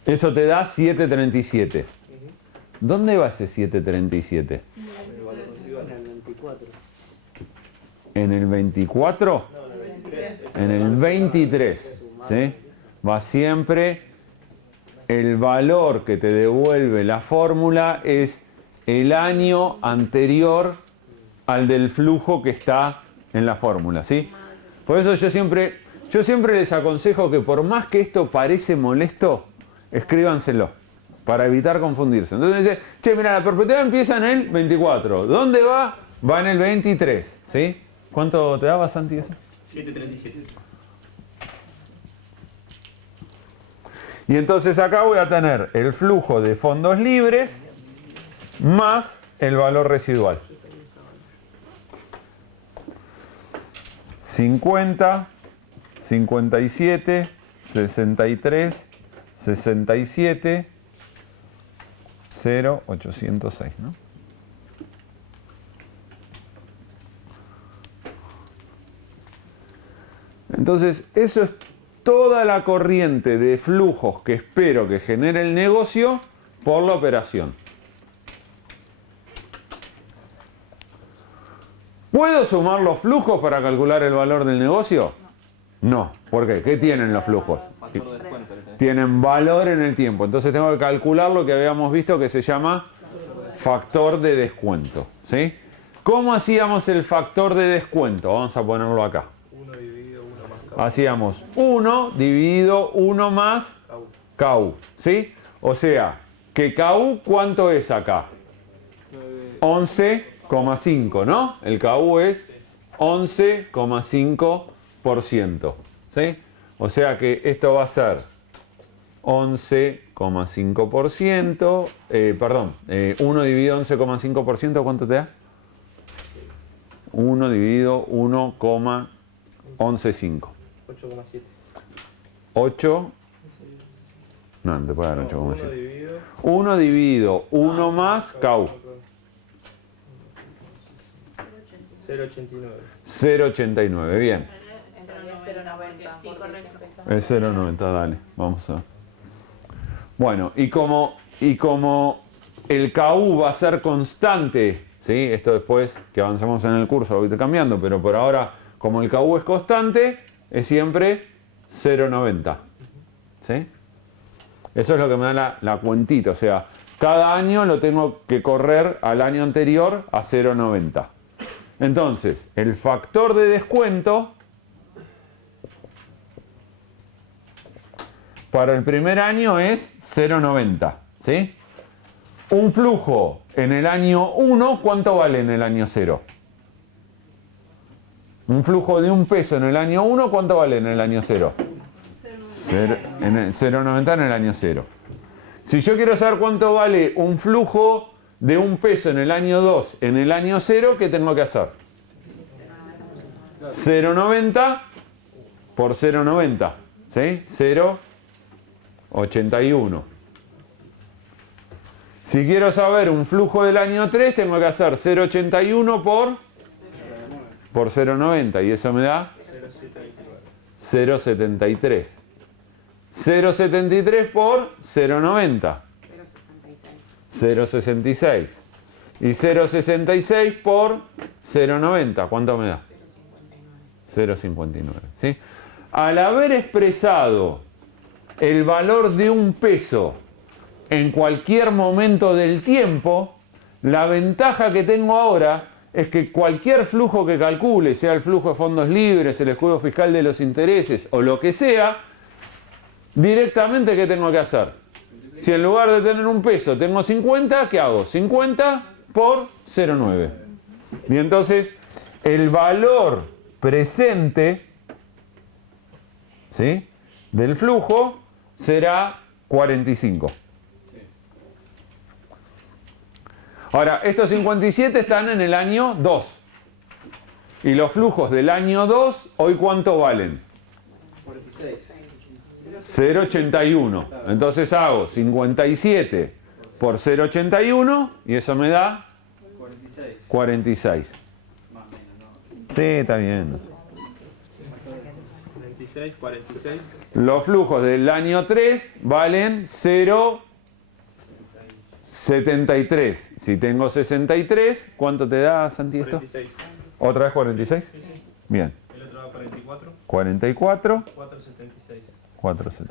Eso te da 7,37. ¿Dónde va ese 7,37? ¿En el 24? En el 23. ¿Sí? Va siempre, el valor que te devuelve la fórmula es el año anterior al del flujo que está en la fórmula. ¿Sí? Por eso yo siempre les aconsejo que por más que esto parece molesto, escríbanselo para evitar confundirse. Entonces dice, che, mira, la perpetuidad empieza en el 24. ¿Dónde va? Va en el 23. ¿Sí? ¿Cuánto te daba, Santi, eso? 7,37. Y entonces acá voy a tener el flujo de fondos libres más el valor residual. 50, 57, 63, 67, 0,806, ¿no? Entonces, eso es toda la corriente de flujos que espero que genere el negocio por la operación. ¿Puedo sumar los flujos para calcular el valor del negocio? No. ¿Por qué? ¿Qué tienen los flujos? Factor de descuento. Tienen valor en el tiempo. Entonces tengo que calcular lo que habíamos visto que se llama factor de descuento. ¿Sí? ¿Cómo hacíamos el factor de descuento? Vamos a ponerlo acá. 1 dividido 1 más KU. Hacíamos 1 dividido 1 más KU. ¿Sí? O sea, que KU, ¿cuánto es acá? 11,5, ¿no? El KU es 11,5%. ¿Sí? O sea que esto va a ser 11,5%. 1 dividido 11,5%, ¿cuánto te da? 1 dividido 1,115. 8,7. 8. No, no te puede dar 1 8,7. dividido. 1 dividido 1 más KU. 0,89. 0,89. Bien. En realidad 0,90. Sí, correcto. Es 0,90, dale. Vamos a ver. Bueno, y como el KU va a ser constante, ¿sí? Esto después que avancemos en el curso lo voy cambiando, pero por ahora, como el KU es constante, es siempre 0,90. ¿Sí? Eso es lo que me da la cuentita. O sea, cada año lo tengo que correr al año anterior a 0,90. Entonces, el factor de descuento para el primer año es 0,90. ¿Sí? Un flujo en el año 1, ¿cuánto vale en el año 0? Un flujo de $1 en el año 1, ¿cuánto vale en el año 0? 0,90 en el año 0. Si yo quiero saber cuánto vale un flujo de $1 en el año 2 en el año 0, ¿qué tengo que hacer? 0,90 por 0,90. ¿Sí? 0,81. Si quiero saber un flujo del año 3, tengo que hacer 0,81 por 0,90 y eso me da 0,73. 0,73 por 0,90. 0,66. Y 0,66 por 0,90. ¿Cuánto me da? 0,59. ¿Sí? Al haber expresado el valor de $1 en cualquier momento del tiempo, la ventaja que tengo ahora es que cualquier flujo que calcule, sea el flujo de fondos libres, el escudo fiscal de los intereses o lo que sea, directamente, ¿qué tengo que hacer? Si en lugar de tener $1 tengo 50, ¿qué hago? 50 por 0,9. Y entonces el valor presente, ¿sí?, del flujo será 45. Ahora, estos 57 están en el año 2. Y los flujos del año 2, ¿hoy cuánto valen? 46. 0,81. Entonces hago 57 por 0,81 y eso me da 46. Más o menos, ¿no? Sí, está bien. 46, 46. Los flujos del año 3 valen 0,73. Si tengo 63, ¿cuánto te da, Santi, esto? 46. ¿Otra vez 46? Bien. El otro da 44. 44, 476. 4,76.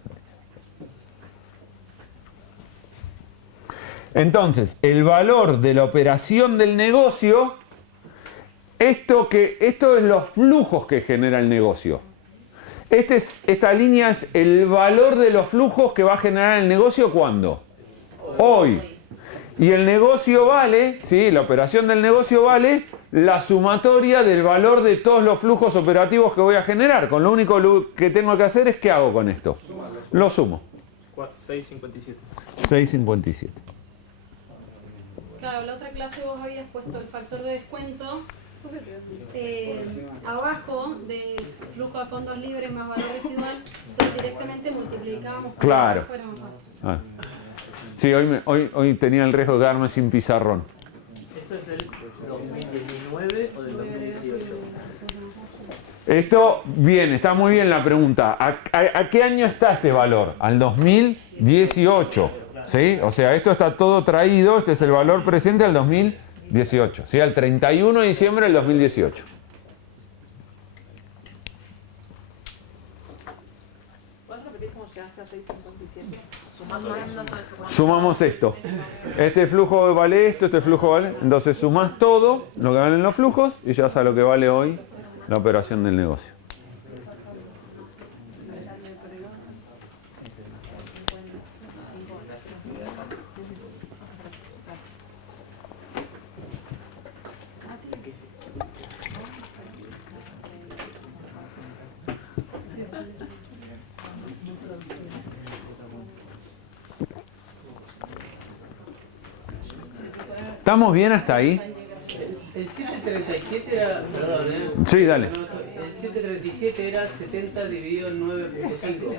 Entonces, el valor de la operación del negocio, esto es los flujos que genera el negocio. Esta línea es el valor de los flujos que va a generar el negocio, ¿cuándo? Hoy. Y el negocio vale, ¿sí?, la operación del negocio vale la sumatoria del valor de todos los flujos operativos que voy a generar. Con lo único que tengo que hacer es, ¿qué hago con esto? Lo sumo. 6,57. 6,57. Claro, la otra clase vos habías puesto el factor de descuento abajo del flujo de fondos libres más valor residual, entonces directamente multiplicábamos. Claro. Fuera más fácil. Ah. Sí, hoy tenía el riesgo de quedarme sin pizarrón. ¿Eso es del 2019 o del 2018? Esto, bien, está muy bien la pregunta. ¿A qué año está este valor? Al 2018. ¿Sí? O sea, esto está todo traído, este es el valor presente al 2018. ¿Sí? Al 31 de diciembre del 2018. ¿Puedes repetir cómo llegaste a 657? Sumamos esto. Este flujo vale esto, este flujo vale. Entonces sumás todo lo que valen los flujos y llegas a lo que vale hoy la operación del negocio. ¿Estamos bien hasta ahí? El 737 era, perdón, Sí, dale. El 737 era 70 dividido en 9.5.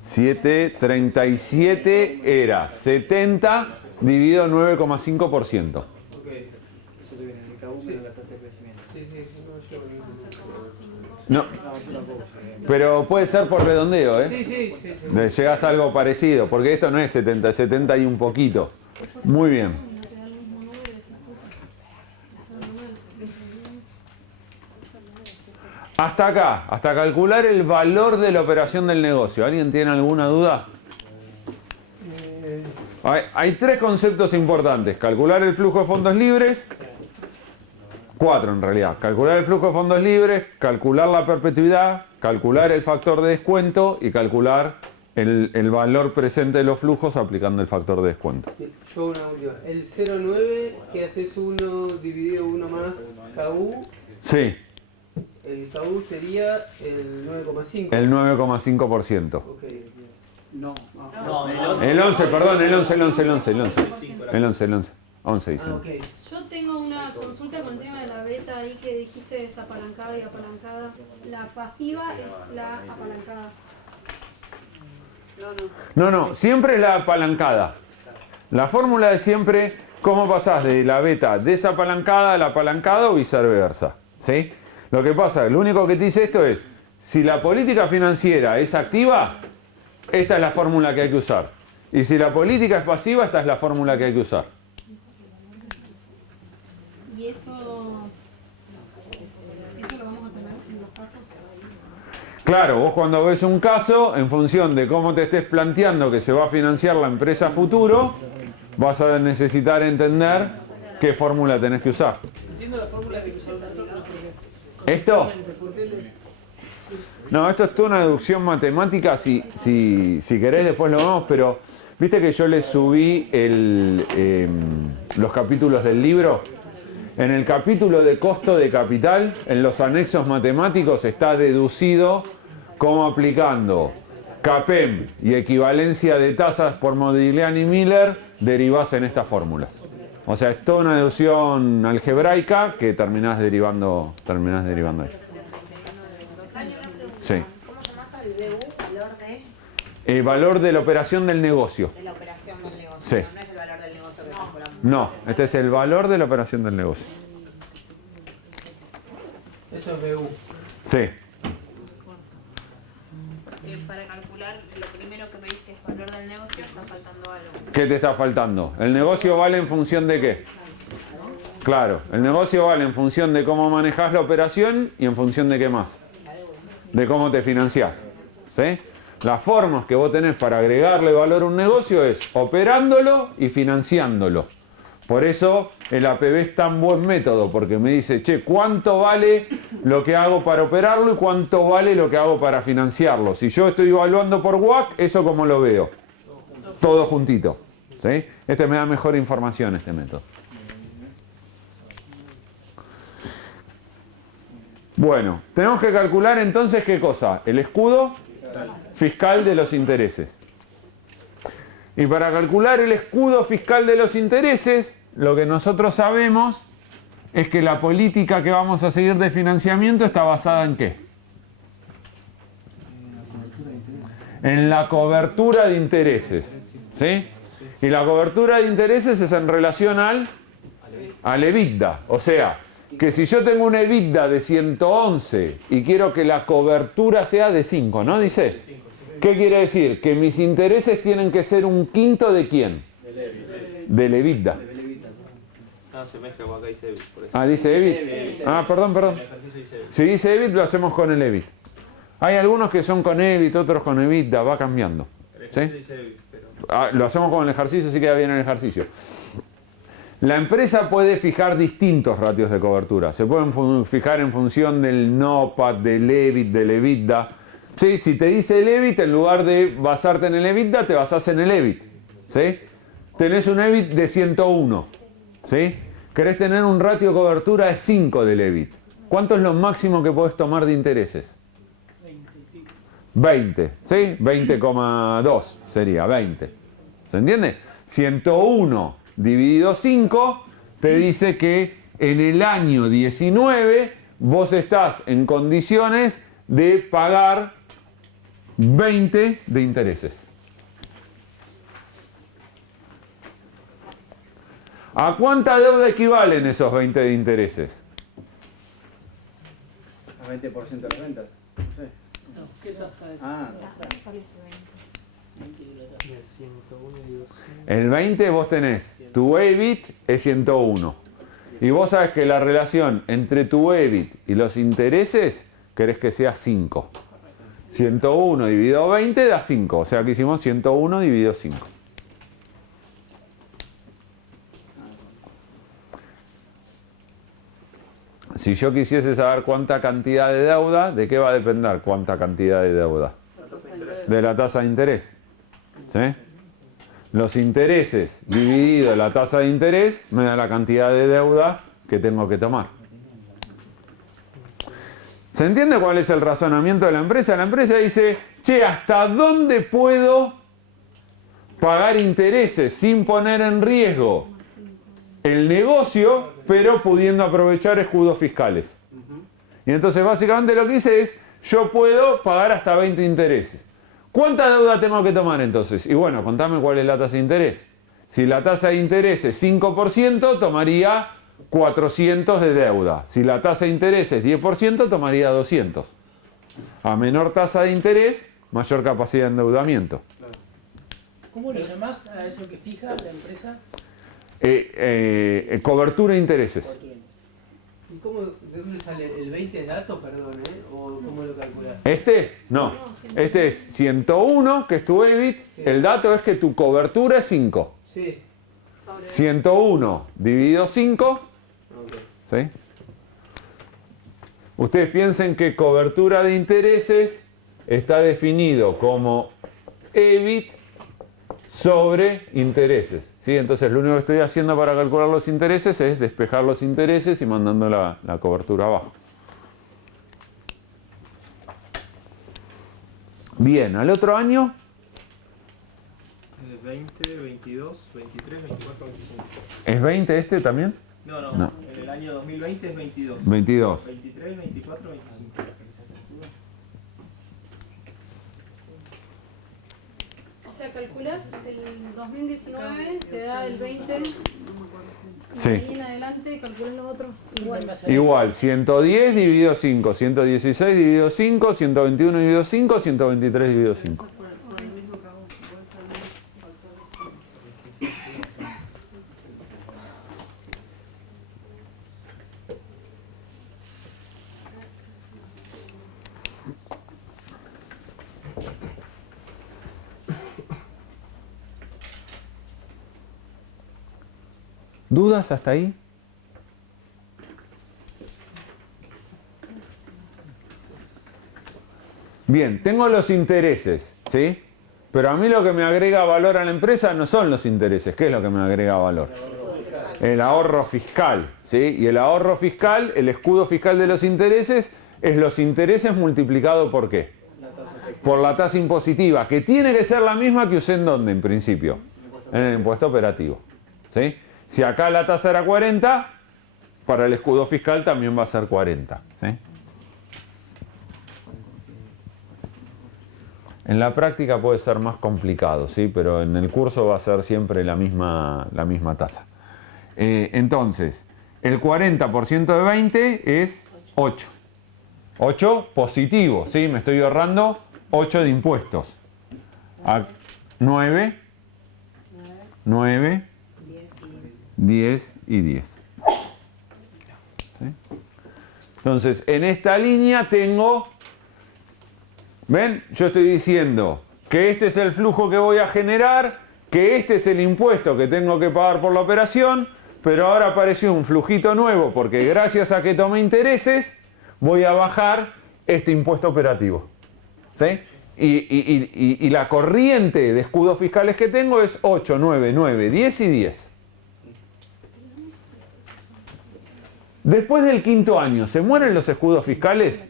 737 era 70 dividido en 9,5%. Ok. Eso te viene en el K1 menos la tasa de crecimiento. Sí, no, yo No, pero puede ser por redondeo, ¿eh? sí. Llegas a algo parecido, porque esto no es 70, es 70 y un poquito. Muy bien. Hasta acá, hasta calcular el valor de la operación del negocio. ¿Alguien tiene alguna duda? Hay tres conceptos importantes. Calcular el flujo de fondos libres. 4 en realidad. Calcular el flujo de fondos libres, calcular la perpetuidad, calcular el factor de descuento y calcular el valor presente de los flujos aplicando el factor de descuento. Yo una última. El 0,9 que haces 1 dividido 1 más KU. Sí, El KU sería el 9,5. el 9,5%. Ok. No, El 11, perdón, el 11. El 11 dice. Ok. Yo tengo una consulta con el tema de la beta ahí que dijiste desapalancada y apalancada. La pasiva es la apalancada. No, siempre es la apalancada. La fórmula de siempre, ¿cómo pasás de la beta desapalancada a la apalancada o viceversa? ¿Sí? Lo que pasa, lo único que te dice esto es, si la política financiera es activa, esta es la fórmula que hay que usar. Y si la política es pasiva, esta es la fórmula que hay que usar. Y eso lo vamos a tener en los casos. Claro, vos cuando ves un caso, en función de cómo te estés planteando que se va a financiar la empresa a futuro, vas a necesitar entender qué fórmula tenés que usar. Entiendo la fórmula que usó ¿Esto? No, esto es toda una deducción matemática, si querés después lo vemos, pero viste que yo les subí los capítulos del libro. En el capítulo de costo de capital, en los anexos matemáticos está deducido cómo aplicando CAPEM y equivalencia de tasas por Modigliani y Miller derivás en estas fórmulas. O sea, es toda una deducción algebraica que terminás derivando ahí. Sí. ¿Cómo llamás al BU? ¿Valor de? El valor de la operación del negocio. De la operación del negocio. Sí. No es el valor del negocio que calculamos. No, este es el valor de la operación del negocio. Eso es BU. Sí. Para calcular lo primero que me diste es valor del negocio, está faltando algo. ¿Qué te está faltando? ¿El negocio vale en función de qué? Claro, el negocio vale en función de cómo manejás la operación y en función de qué más. De cómo te financiás. ¿Sí? Las formas que vos tenés para agregarle valor a un negocio es operándolo y financiándolo. Por eso el APB es tan buen método, porque me dice, che, ¿cuánto vale lo que hago para operarlo y cuánto vale lo que hago para financiarlo? Si yo estoy evaluando por WACC, ¿eso cómo lo veo? Todo juntito. ¿Sí? Este me da mejor información, este método. Bueno, tenemos que calcular entonces ¿qué cosa? El escudo fiscal de los intereses. Y para calcular el escudo fiscal de los intereses, lo que nosotros sabemos es que la política que vamos a seguir de financiamiento está basada ¿en qué? En la cobertura de intereses. ¿Sí? Y la cobertura de intereses es en relación al EBITDA. O sea, que si yo tengo un EBITDA de 111 y quiero que la cobertura sea de 5, ¿no? Dice. ¿Qué quiere decir? Que mis intereses tienen que ser un quinto de quién? Del EBITDA. Ah, se mezcla con acá dice EBIT, por eso. Ah, dice EBIT. Ah, perdón. El ejercicio dice EBIT. Si dice EBIT, lo hacemos con el EBIT. Hay algunos que son con EBIT, otros con EBITDA, va cambiando. El ¿Sí? ejercicio dice EBIT, pero... Ah, lo hacemos con el ejercicio, sí queda bien el ejercicio. La empresa puede fijar distintos ratios de cobertura. Se pueden fijar en función del NOPAT, del EBIT, del EBITDA. ¿Sí? Si te dice el EBIT, en lugar de basarte en el EBITDA, te basás en el EBIT. ¿Sí? Tenés un EBIT de 101. ¿Sí? Querés tener un ratio de cobertura de 5 del EBIT. ¿Cuánto es lo máximo que podés tomar de intereses? 20. ¿Sí? 20,2 sería 20. ¿Se entiende? 101 dividido 5 te dice que en el año 19 vos estás en condiciones de pagar 20 de intereses. ¿A cuánta deuda equivalen esos 20 de intereses? A 20% de la venta. No sé. ¿Qué tasa es? Ah, El 20 vos tenés, tu EBIT es 101. Y vos sabés que la relación entre tu EBIT y los intereses querés que sea 5. 101 dividido 20 da 5. O sea que hicimos 101 dividido 5. Si yo quisiese saber cuánta cantidad de deuda, ¿de qué va a depender cuánta cantidad de deuda? De la tasa de interés. ¿Sí? Los intereses dividido la tasa de interés me da la cantidad de deuda que tengo que tomar. ¿Se entiende cuál es el razonamiento de la empresa? La empresa dice, che, ¿hasta dónde puedo pagar intereses sin poner en riesgo el negocio, pero pudiendo aprovechar escudos fiscales? Y entonces básicamente lo que dice es, yo puedo pagar hasta 20 intereses. ¿Cuánta deuda tengo que tomar entonces? Y bueno, contame cuál es la tasa de interés. Si la tasa de interés es 5%, tomaría 400 de deuda. Si la tasa de interés es 10%, tomaría 200. A menor tasa de interés, mayor capacidad de endeudamiento. ¿Cómo le llamás a eso que fija la empresa? Cobertura de intereses. ¿Y cómo, de dónde sale el 20 de datos, perdón, o cómo lo calculás? ¿Este? No. Este es 101, que es tu EBIT. Sí. El dato es que tu cobertura es 5. Sí. 101 dividido 5. Okay. ¿Sí? Ustedes piensen que cobertura de intereses está definido como EBIT sobre intereses. ¿Sí? Entonces lo único que estoy haciendo para calcular los intereses es despejar los intereses y mandando la cobertura abajo. Bien, al otro año. 20, 22, 23, 24, 25. ¿Es 20 este también? No, no, No. en el año 2020 es 22. 22. 23, 24, 25. O sea, calculas el 2019, te da el 20, Sí. y ahí en adelante calculas los otros igual. Igual, 110 dividido 5, 116 dividido 5, 121 dividido 5, 123 dividido 5. ¿Dudas hasta ahí? Bien, tengo los intereses, ¿sí? Pero a mí lo que me agrega valor a la empresa no son los intereses. ¿Qué es lo que me agrega valor? El ahorro fiscal, ¿sí? Y el ahorro fiscal, el escudo fiscal de los intereses, es los intereses multiplicado por ¿qué? Por la tasa impositiva, que tiene que ser la misma que usé en ¿dónde? En principio, en el impuesto operativo, ¿sí? Si acá la tasa era 40, para el escudo fiscal también va a ser 40, ¿sí? En la práctica puede ser más complicado, ¿sí? Pero en el curso va a ser siempre la misma tasa. Entonces, el 40% de 20 es 8. 8 positivo, ¿sí? Me estoy ahorrando 8 de impuestos. 9, 10 y 10. ¿Sí? Entonces, en esta línea tengo, ¿ven? Yo estoy diciendo que este es el flujo que voy a generar, que este es el impuesto que tengo que pagar por la operación, pero ahora apareció un flujito nuevo porque gracias a que tomé intereses voy a bajar este impuesto operativo. ¿Sí? Y la corriente de escudos fiscales que tengo es 8, 9, 9, 10 y 10. Después del quinto año, ¿se mueren los escudos fiscales?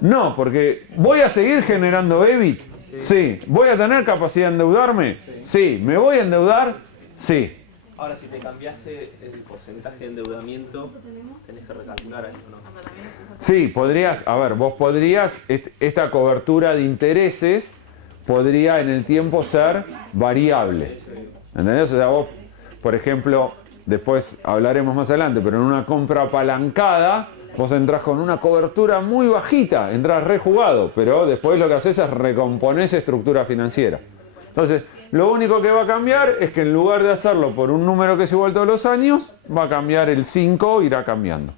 No, porque ¿voy a seguir generando EBIT? Sí. ¿Voy a tener capacidad de endeudarme? Sí. ¿Me voy a endeudar? Sí. Ahora, si te cambiase el porcentaje de endeudamiento, tenés que recalcular ahí, ¿no? Sí, podrías, a ver, vos podrías, esta cobertura de intereses podría en el tiempo ser variable. ¿Entendés? O sea, vos, por ejemplo, después hablaremos más adelante, pero en una compra apalancada, vos entrás con una cobertura muy bajita, entrás rejugado, pero después lo que haces es recomponer esa estructura financiera. Entonces, lo único que va a cambiar es que en lugar de hacerlo por un número que es igual todos los años, va a cambiar el 5, irá cambiando.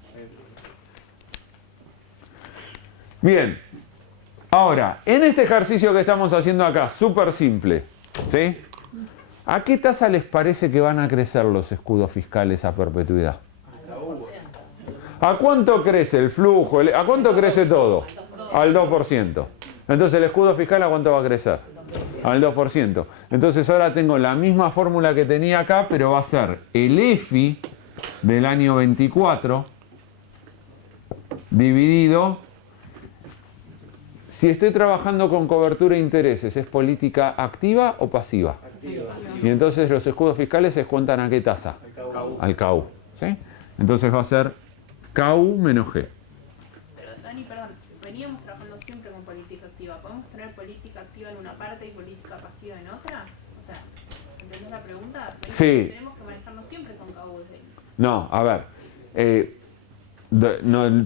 Bien, ahora, en este ejercicio que estamos haciendo acá, súper simple, ¿sí? ¿A qué tasa les parece que van a crecer los escudos fiscales a perpetuidad? ¿A cuánto crece el flujo? ¿A cuánto crece todo? Al 2%. Entonces, ¿el escudo fiscal a cuánto va a crecer? Al 2%. Entonces, ahora tengo la misma fórmula que tenía acá, pero va a ser el EFI del año 24 dividido. Si estoy trabajando con cobertura de intereses, ¿es política activa o pasiva? Activa. Y entonces los escudos fiscales se descuentan ¿a qué tasa? Al KU. ¿Sí? Entonces va a ser KU menos G. Pero Dani, perdón, veníamos trabajando siempre con política activa. ¿Podemos tener política activa en una parte y política pasiva en otra? O sea, ¿entendés la pregunta? Sí. Tenemos que manejarnos siempre con KU desde ahí. No, a ver.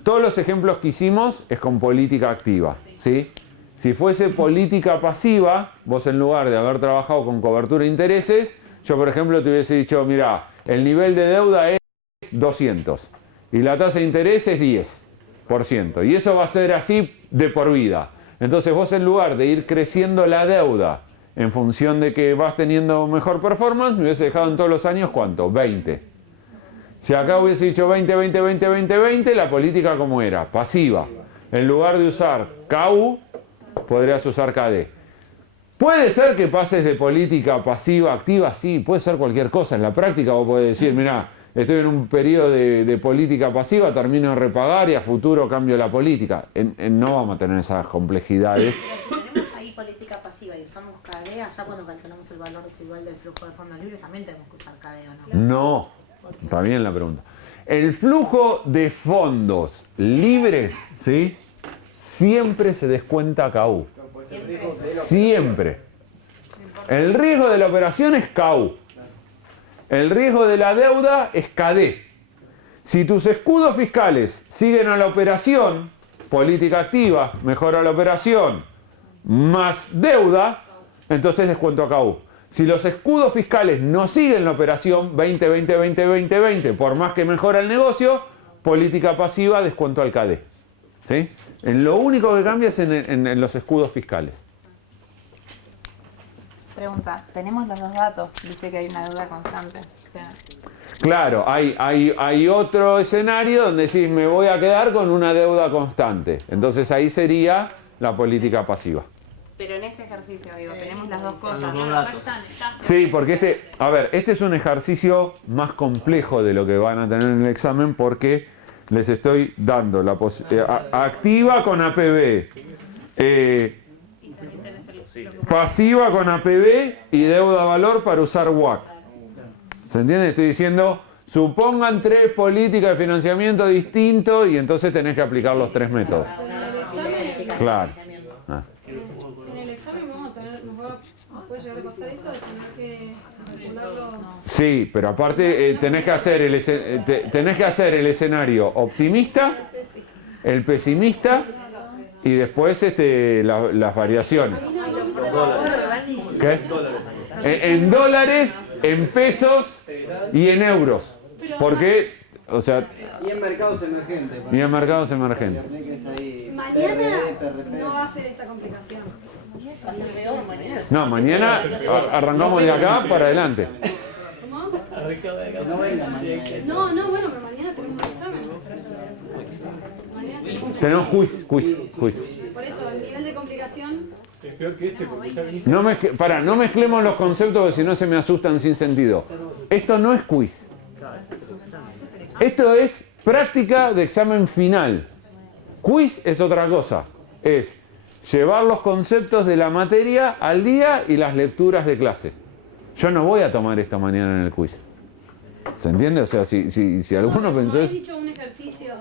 Todos los ejemplos que hicimos es con política activa, ¿sí? Si fuese política pasiva, vos en lugar de haber trabajado con cobertura de intereses, yo por ejemplo te hubiese dicho, mira, el nivel de deuda es 200 y la tasa de interés es 10%. Y eso va a ser así de por vida. Entonces vos en lugar de ir creciendo la deuda en función de que vas teniendo mejor performance, me hubiese dejado en todos los años, ¿cuánto? 20. Si acá hubiese dicho 20, 20, 20, 20, 20, la política ¿cómo era? Pasiva. En lugar de usar KU, podrías usar KD. ¿Puede ser que pases de política pasiva a activa? Sí, puede ser cualquier cosa. En la práctica vos podés decir, mirá, estoy en un periodo de política pasiva, termino de repagar y a futuro cambio la política. No vamos a tener esas complejidades. Pero si tenemos ahí política pasiva y usamos KD, allá cuando calculamos el valor residual del flujo de fondos libres también tenemos que usar KD, ¿o no? No. Está bien la pregunta. El flujo de fondos libres, ¿sí? Siempre se descuenta KU. Siempre. El riesgo de la operación es KU. El riesgo de la deuda es KD. Si tus escudos fiscales siguen a la operación, política activa, mejora la operación, más deuda, entonces descuento a KU. Si los escudos fiscales no siguen la operación 20, 20, 20, 20, 20, por más que mejora el negocio, política pasiva, descuento al KD. ¿Sí? Lo único que cambia es en los escudos fiscales. Pregunta, tenemos los dos datos, dice que hay una deuda constante. O sea, Claro, hay otro escenario donde decís, me voy a quedar con una deuda constante. Entonces ahí sería la política pasiva. pero en este ejercicio, digo, tenemos las dos cosas. Los dos datos. Sí, porque este es un ejercicio más complejo de lo que van a tener en el examen porque les estoy dando la activa con APB, pasiva con APB y deuda valor para usar WACC. ¿Se entiende? Estoy diciendo, supongan 3 políticas de financiamiento distintos y entonces tenés que aplicar los 3 métodos. Claro. En el examen vamos a tener, nos puede llegar a pasar eso de tener que Sí, pero aparte tenés que hacer el escenario optimista, el pesimista y después las variaciones. ¿Qué? En dólares, en pesos y en euros. Porque, o sea... Y en mercados emergentes. Y en mercados emergentes. Mañana no va a ser esta complicación. Va a ser peor mañana. No, mañana arrancamos de acá para adelante. ¿Cómo? No, No, bueno, pero mañana tenemos un examen. Mañana tenemos Tenemos quiz. Por eso, el nivel de complicación. No mezclemos los conceptos porque si no se me asustan sin sentido. Esto no es quiz. Esto es práctica de examen final. Quiz es otra cosa. Es llevar los conceptos de la materia al día y las lecturas de clase. Yo no voy a tomar esto mañana en el quiz. ¿Se entiende? O sea, si alguno pensó eso... dicho un ejercicio.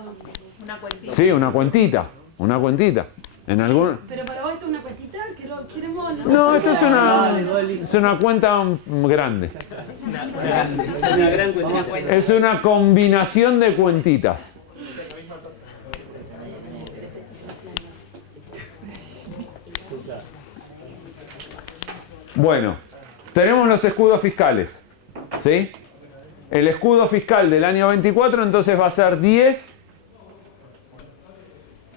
Una cuentita. Sí, una cuentita. En algún... Pero para vos esto es una cuentita que lo queremos. No, esto es una cuenta grande. Una gran cuestión. Es una combinación de cuentitas. Bueno, tenemos los escudos fiscales. ¿Sí? El escudo fiscal del año 24 entonces va a ser 10.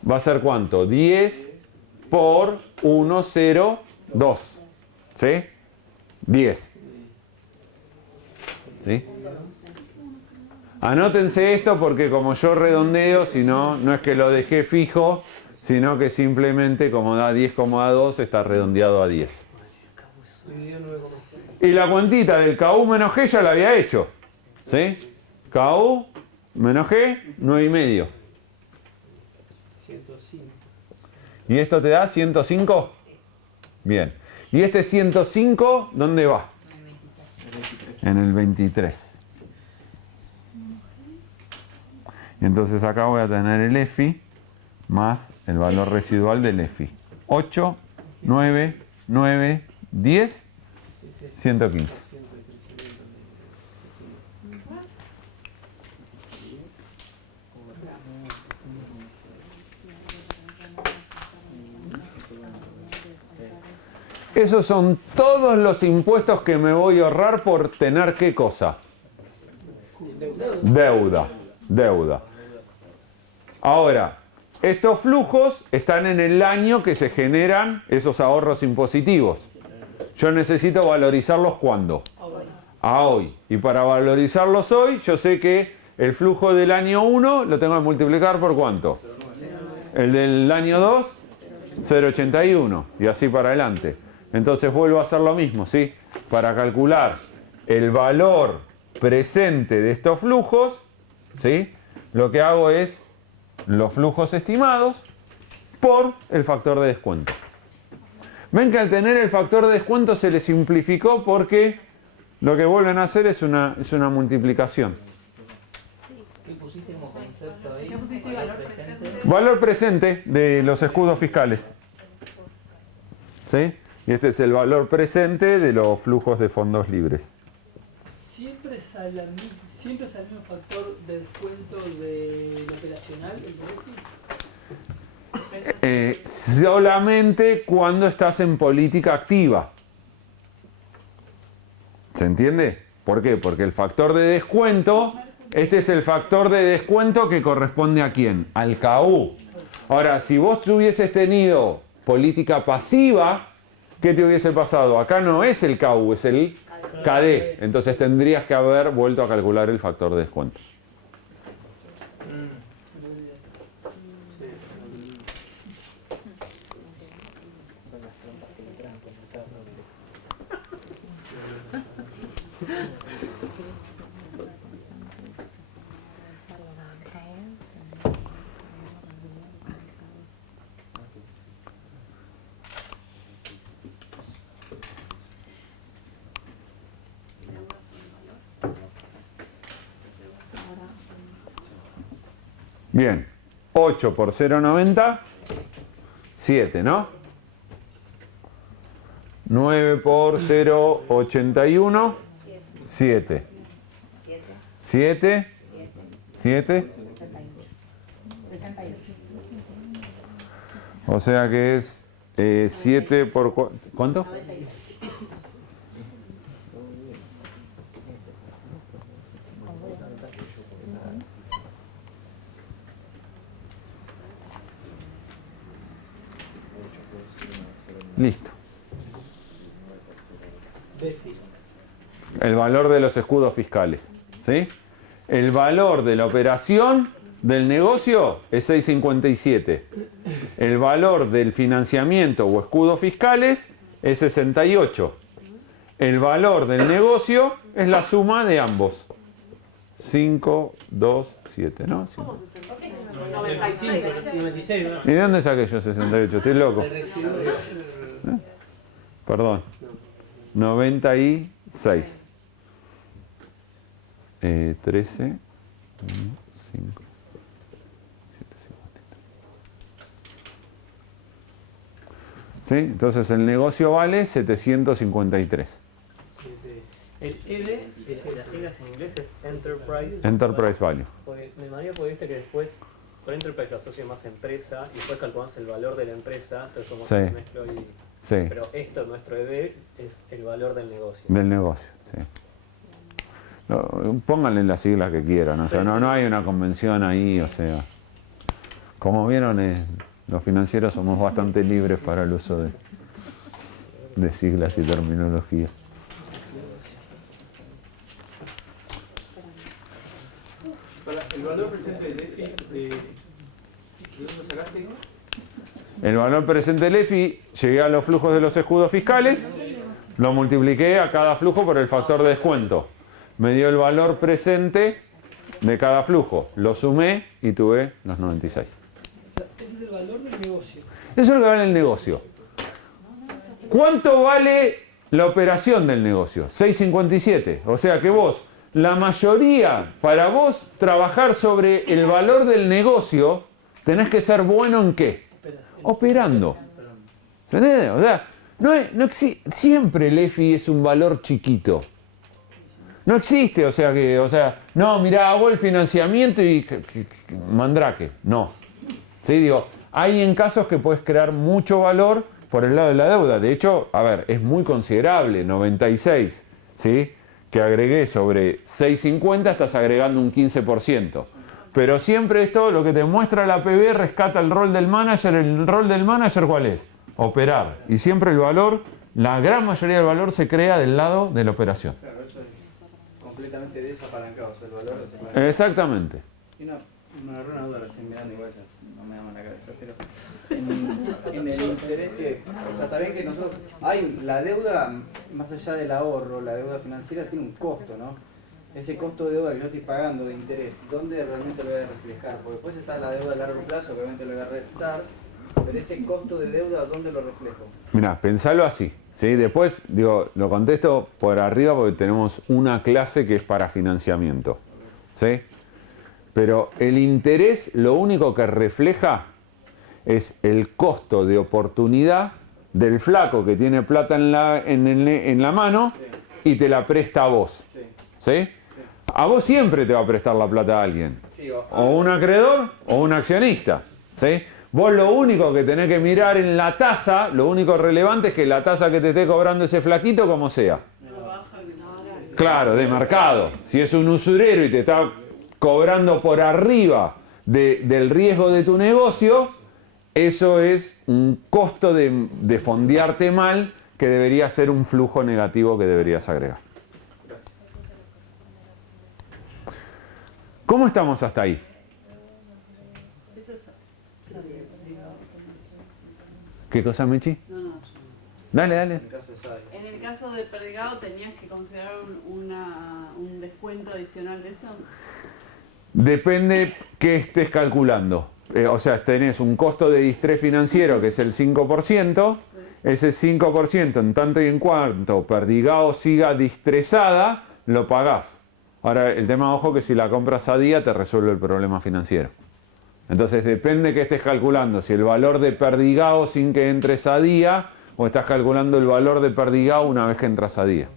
¿Va a ser cuánto? 10 por 1, 0, 2. ¿Sí? 10. ¿Sí? Anótense esto porque como yo redondeo, si no, no es que lo dejé fijo, sino que simplemente como da 10,2 está redondeado a 10. Y la cuentita del KU menos G ya la había hecho. ¿Sí? KU menos G, 9,5. 105. ¿Y esto te da 105? Bien. ¿Y este 105 dónde va? En el 23. Y entonces acá voy a tener el EFI más el valor residual del EFI. 8, 9, 9, 10, 115. Esos son todos los impuestos que me voy a ahorrar por tener ¿qué cosa? Deuda. Ahora, estos flujos están en el año que se generan esos ahorros impositivos. Yo necesito valorizarlos ¿cuándo? A hoy. Y para valorizarlos hoy, yo sé que el flujo del año 1 lo tengo que multiplicar por ¿cuánto? El del año 2, 0,81. Y así para adelante. Entonces vuelvo a hacer lo mismo, ¿sí? Para calcular el valor presente de estos flujos, ¿sí? Lo que hago es los flujos estimados por el factor de descuento. Ven que al tener el factor de descuento se le simplificó porque lo que vuelven a hacer es una multiplicación. ¿Qué pusiste como concepto ahí? ¿Qué pusiste? Valor presente. Valor presente de los escudos fiscales. ¿Sí? Y este es el valor presente de los flujos de fondos libres. ¿Siempre sale el mismo factor de descuento del operacional, el DEFI? Solamente cuando estás en política activa. ¿Se entiende? ¿Por qué? Porque el factor de descuento, este es el factor de descuento que corresponde a quién? Al KU. Ahora, si vos hubieses tenido política pasiva, ¿qué te hubiese pasado? Acá no es el KU, es el KD. Entonces tendrías que haber vuelto a calcular el factor de descuento. Bien, 8 por 0,90, 7, ¿no? 9 por 0,81, 7. 7, 7. 7. 68. O sea que es 7 por... ¿Cuánto? 96. Listo. El valor de los escudos fiscales. ¿Sí? El valor de la operación del negocio es 6,57. El valor del financiamiento o escudos fiscales es 68. El valor del negocio es la suma de ambos. 5, 2, 7, ¿no? 96, ¿no? ¿Y de dónde saqué yo 68? Estoy loco. Perdón. 96. 13. 1, 5. ¿Sí? Entonces el negocio vale 753. El ED, las siglas en inglés es Enterprise. Enterprise Value. Porque me imagino que viste que después con Enterprise lo asocia más a empresa y después calculamos el valor de la empresa, entonces como Sí. se mezcló y... Sí. Pero esto, nuestro ED, es el valor del negocio. Del negocio, sí. No, pónganle las siglas que quieran, o sea, no hay una convención ahí, o sea. Como vieron, los financieros somos bastante libres para el uso de siglas y terminología. El valor presente del EFI, ¿de dónde lo sacaste? El valor presente del EFI, llegué a los flujos de los escudos fiscales, lo multipliqué a cada flujo por el factor de descuento. Me dio el valor presente de cada flujo. Lo sumé y tuve los 96. Ese es el valor del negocio. Eso es lo que vale el negocio. ¿Cuánto vale la operación del negocio? 6,57. O sea que vos, la mayoría, para vos trabajar sobre el valor del negocio, tenés que ser bueno ¿en qué? Operando. ¿Se entiende? O sea, siempre el EFI es un valor chiquito. No existe, no, mirá, hago el financiamiento y mandrake. No. ¿Sí? Digo, hay en casos que puedes crear mucho valor por el lado de la deuda. De hecho, a ver, es muy considerable, 96, ¿sí? Que agregué sobre 6,50, estás agregando un 15%. Pero siempre esto, lo que te muestra la PB, rescata el rol del manager. ¿El rol del manager cuál es? Operar. Y siempre el valor, la gran mayoría del valor se crea del lado de la operación. Claro, eso es completamente desapalancado, o sea, el valor desapalancado. Exactamente. Y me agarró una duda recién mirando, igual ya no me damos la cabeza, pero en el interés que, o sea, está bien que nosotros, la deuda, más allá del ahorro, la deuda financiera tiene un costo, ¿no? Ese costo de deuda que yo estoy pagando de interés, ¿dónde realmente lo voy a reflejar? Porque después está la deuda a largo plazo, que obviamente lo voy a restar, pero ese costo de deuda, ¿dónde lo reflejo? Mirá, pensalo así, ¿sí? Después, lo contesto por arriba porque tenemos una clase que es para financiamiento, ¿sí? Pero el interés lo único que refleja es el costo de oportunidad del flaco que tiene plata en la mano y te la presta a vos, ¿sí? A vos siempre te va a prestar la plata a alguien, o un acreedor o un accionista, ¿sí? Vos lo único que tenés que mirar en la tasa, lo único relevante es que la tasa que te esté cobrando ese flaquito, como sea. Claro, de mercado. Si es un usurero y te está cobrando por arriba del riesgo de tu negocio, eso es un costo de fondearte mal que debería ser un flujo negativo que deberías agregar. ¿Cómo estamos hasta ahí? ¿Qué cosa, Mechi? No. Dale. En el caso de Perdigado, ¿tenías que considerar un descuento adicional de eso? Depende qué estés calculando. O sea, tenés un costo de distrés financiero que es el 5%. Ese 5%, en tanto y en cuanto Perdigado siga distresada, lo pagás. Ahora, el tema, ojo, que si la compras a día te resuelve el problema financiero. Entonces depende que estés calculando, si el valor de Perdigao sin que entres a día o estás calculando el valor de Perdigao una vez que entras a día.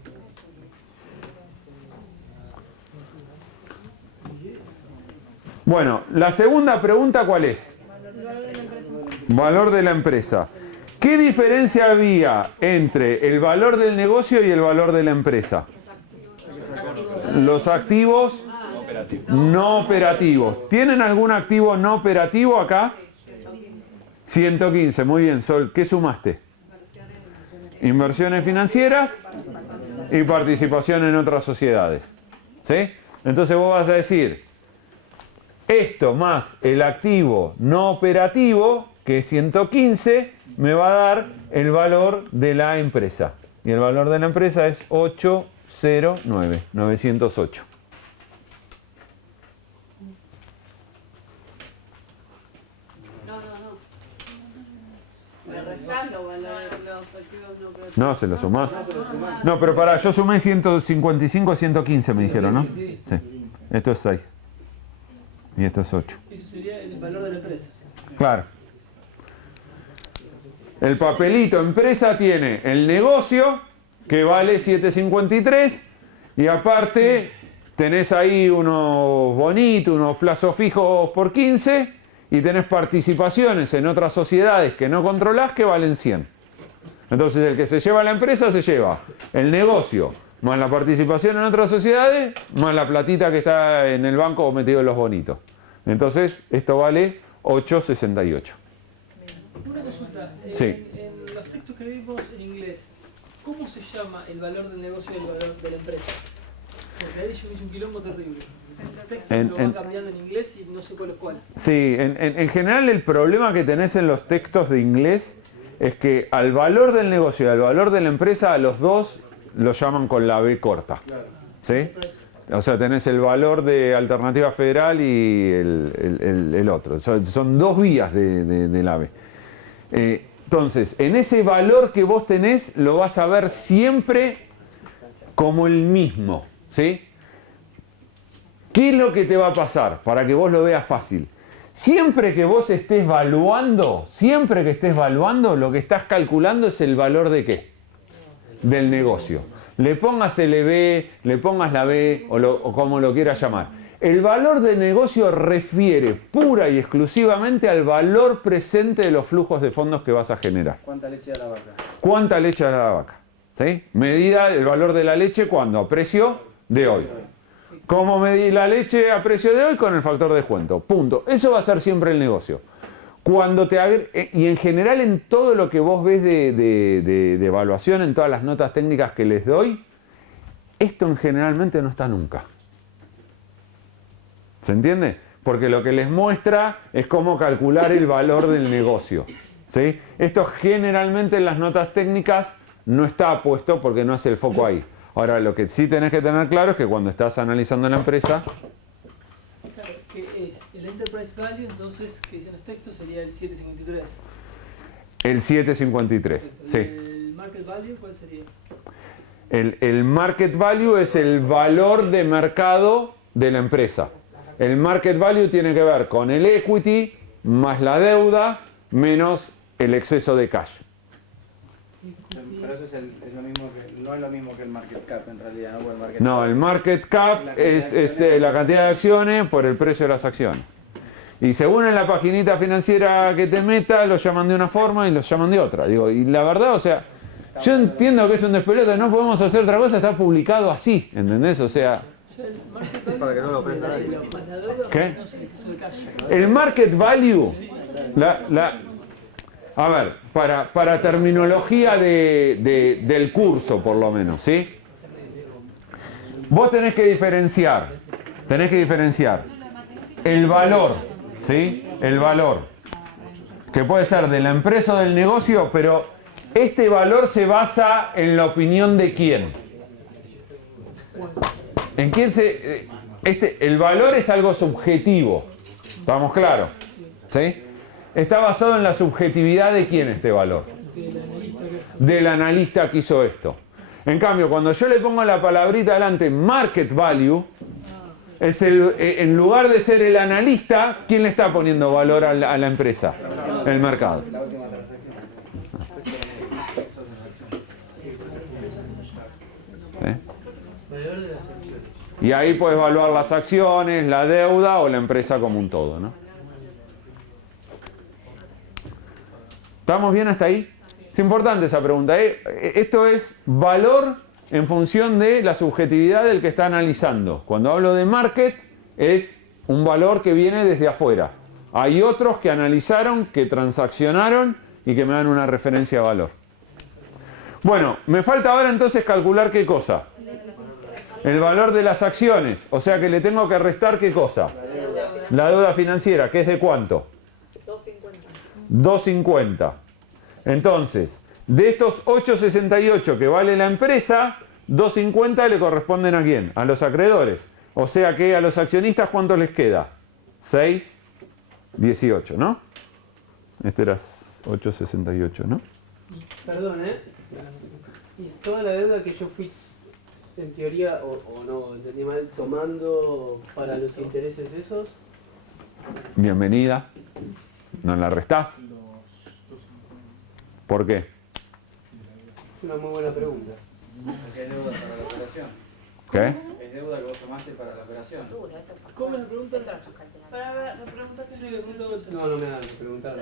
Bueno, la segunda pregunta, ¿cuál es? Valor de la empresa. ¿Qué diferencia había entre el valor del negocio y el valor de la empresa? Los activos no operativos. ¿Tienen algún activo no operativo acá? 115, muy bien, Sol. ¿Qué sumaste? Inversiones financieras y participación en otras sociedades. ¿Sí? Entonces vos vas a decir, esto más el activo no operativo, que es 115, me va a dar el valor de la empresa. Y el valor de la empresa es 908. No, se lo sumás. No, pero pará, yo sumé 155, 115 me dijeron, ¿no? Sí. Esto es 6. Y esto es 8. Eso sería el valor de la empresa. Claro. El papelito empresa tiene el negocio, que vale 753, y aparte tenés ahí unos bonitos, unos plazos fijos por 15, y tenés participaciones en otras sociedades que no controlás que valen 100. Entonces el que se lleva la empresa se lleva el negocio, más la participación en otras sociedades, más la platita que está en el banco metido en los bonitos. Entonces esto vale 868. Una consulta. Sí. En los textos que vimos en inglés, ¿cómo se llama el valor del negocio y el valor de la empresa? Porque ahí yo me hice un quilombo terrible. El texto lo va cambiando en inglés y no sé cuál es cuál. Sí, en general el problema que tenés en los textos de inglés es que al valor del negocio y al valor de la empresa, a los dos lo llaman con la B corta. ¿Sí? O sea, tenés el valor de Alternativa Federal y el otro. Son dos vías de la B. Entonces, en ese valor que vos tenés, lo vas a ver siempre como el mismo. ¿Sí? ¿Qué es lo que te va a pasar? Para que vos lo veas fácil. Siempre que vos estés valuando, lo que estás calculando es el valor de ¿qué? Del negocio. Le pongas el EB, le pongas la B o como lo quieras llamar. El valor del negocio refiere pura y exclusivamente al valor presente de los flujos de fondos que vas a generar. ¿Cuánta leche da la vaca? ¿Cuánta leche da la vaca? ¿Sí? Medida el valor de la leche cuando a precio de hoy. ¿Cómo medir la leche a precio de hoy? Con el factor de descuento. Punto. Eso va a ser siempre el negocio. Cuando y en general en todo lo que vos ves de evaluación, en todas las notas técnicas que les doy, esto generalmente no está nunca. ¿Se entiende? Porque lo que les muestra es cómo calcular el valor del negocio. ¿Sí? Esto generalmente en las notas técnicas no está puesto porque no es el foco ahí. Ahora, lo que sí tenés que tener claro es que cuando estás analizando la empresa... Claro, que es el Enterprise Value, entonces, que dicen los textos, sería el 753. El 753, sí. ¿El Market Value cuál sería? El Market Value es el valor de mercado de la empresa. El Market Value tiene que ver con el equity más la deuda menos el exceso de cash. Pero eso es lo mismo no es lo mismo que el market cap en realidad, ¿no? No, el market cap es la cantidad de acciones por el precio de las acciones. Y según en la paginita financiera que te meta, lo llaman de una forma y lo llaman de otra. Digo, y la verdad, o sea, yo entiendo que es un despelote, no podemos hacer otra cosa, está publicado así, ¿entendés? O sea... Para que no lo aprenda nadie. ¿Qué? El market value, a ver, para terminología del curso por lo menos, ¿sí? Vos tenés que diferenciar el valor, ¿sí? El valor, que puede ser de la empresa o del negocio, pero este valor se basa en la opinión de quién. ¿En quién el valor es algo subjetivo, ¿estamos claros? ¿Sí? Está basado en la subjetividad de quién este valor. Del analista que hizo esto. En cambio, cuando yo le pongo la palabrita delante, market value, es en lugar de ser el analista, ¿quién le está poniendo valor a la empresa? El mercado. Y ahí puedes evaluar las acciones, la deuda o la empresa como un todo, ¿no? ¿Estamos bien hasta ahí? Es importante esa pregunta, ¿eh? Esto es valor en función de la subjetividad del que está analizando. Cuando hablo de market, es un valor que viene desde afuera. Hay otros que analizaron, que transaccionaron y que me dan una referencia de valor. Bueno, me falta ahora entonces calcular qué cosa. El valor de las acciones. O sea que le tengo que restar qué cosa. La deuda financiera, que es de cuánto. 2.50. Entonces, de estos 8.68 que vale la empresa, 2.50 le corresponden ¿a quién? A los acreedores. O sea que a los accionistas, ¿cuánto les queda? 6.18, ¿no? Este era 8.68, ¿no? Perdón, y toda la deuda que yo fui, en teoría, o no, entendí mal, tomando para los intereses esos. Bienvenida. ¿No la restás? ¿Por qué? Es una muy buena pregunta. ¿Qué es deuda para la operación? ¿Qué? Es deuda que vos tomaste para la operación. ¿Cómo la pregunta? Para ver, la pregunta que Sí, le pregunto. No, no me hagan preguntar.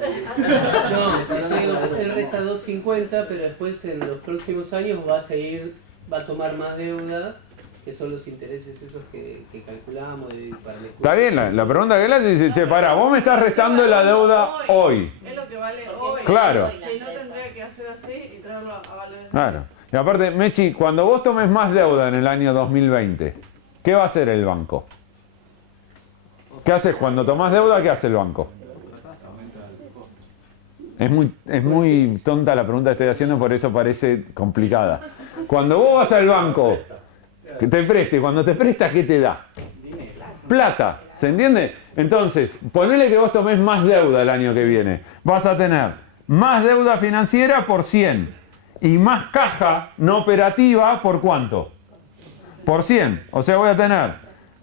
No, yo digo, él resta 2.50, pero después en los próximos años va a tomar más deuda, que son los intereses esos que calculamos para la escuela. Está bien, la pregunta que él hace dice, che, pará, vos me estás restando la deuda hoy. es lo que vale hoy. Claro. Si no tendría que hacer así y traerlo a valores. Claro. Y aparte, Mechi, cuando vos tomes más deuda en el año 2020, ¿qué va a hacer el banco? ¿Qué haces cuando tomás deuda? ¿Qué hace el banco? Es muy tonta la pregunta que estoy haciendo, por eso parece complicada. Cuando vos vas al banco, que te preste, cuando te presta, ¿qué te da? Plata, ¿se entiende? Entonces, ponele que vos tomés más deuda el año que viene. Vas a tener más deuda financiera por 100 y más caja no operativa por ¿cuánto? Por 100. O sea, voy a tener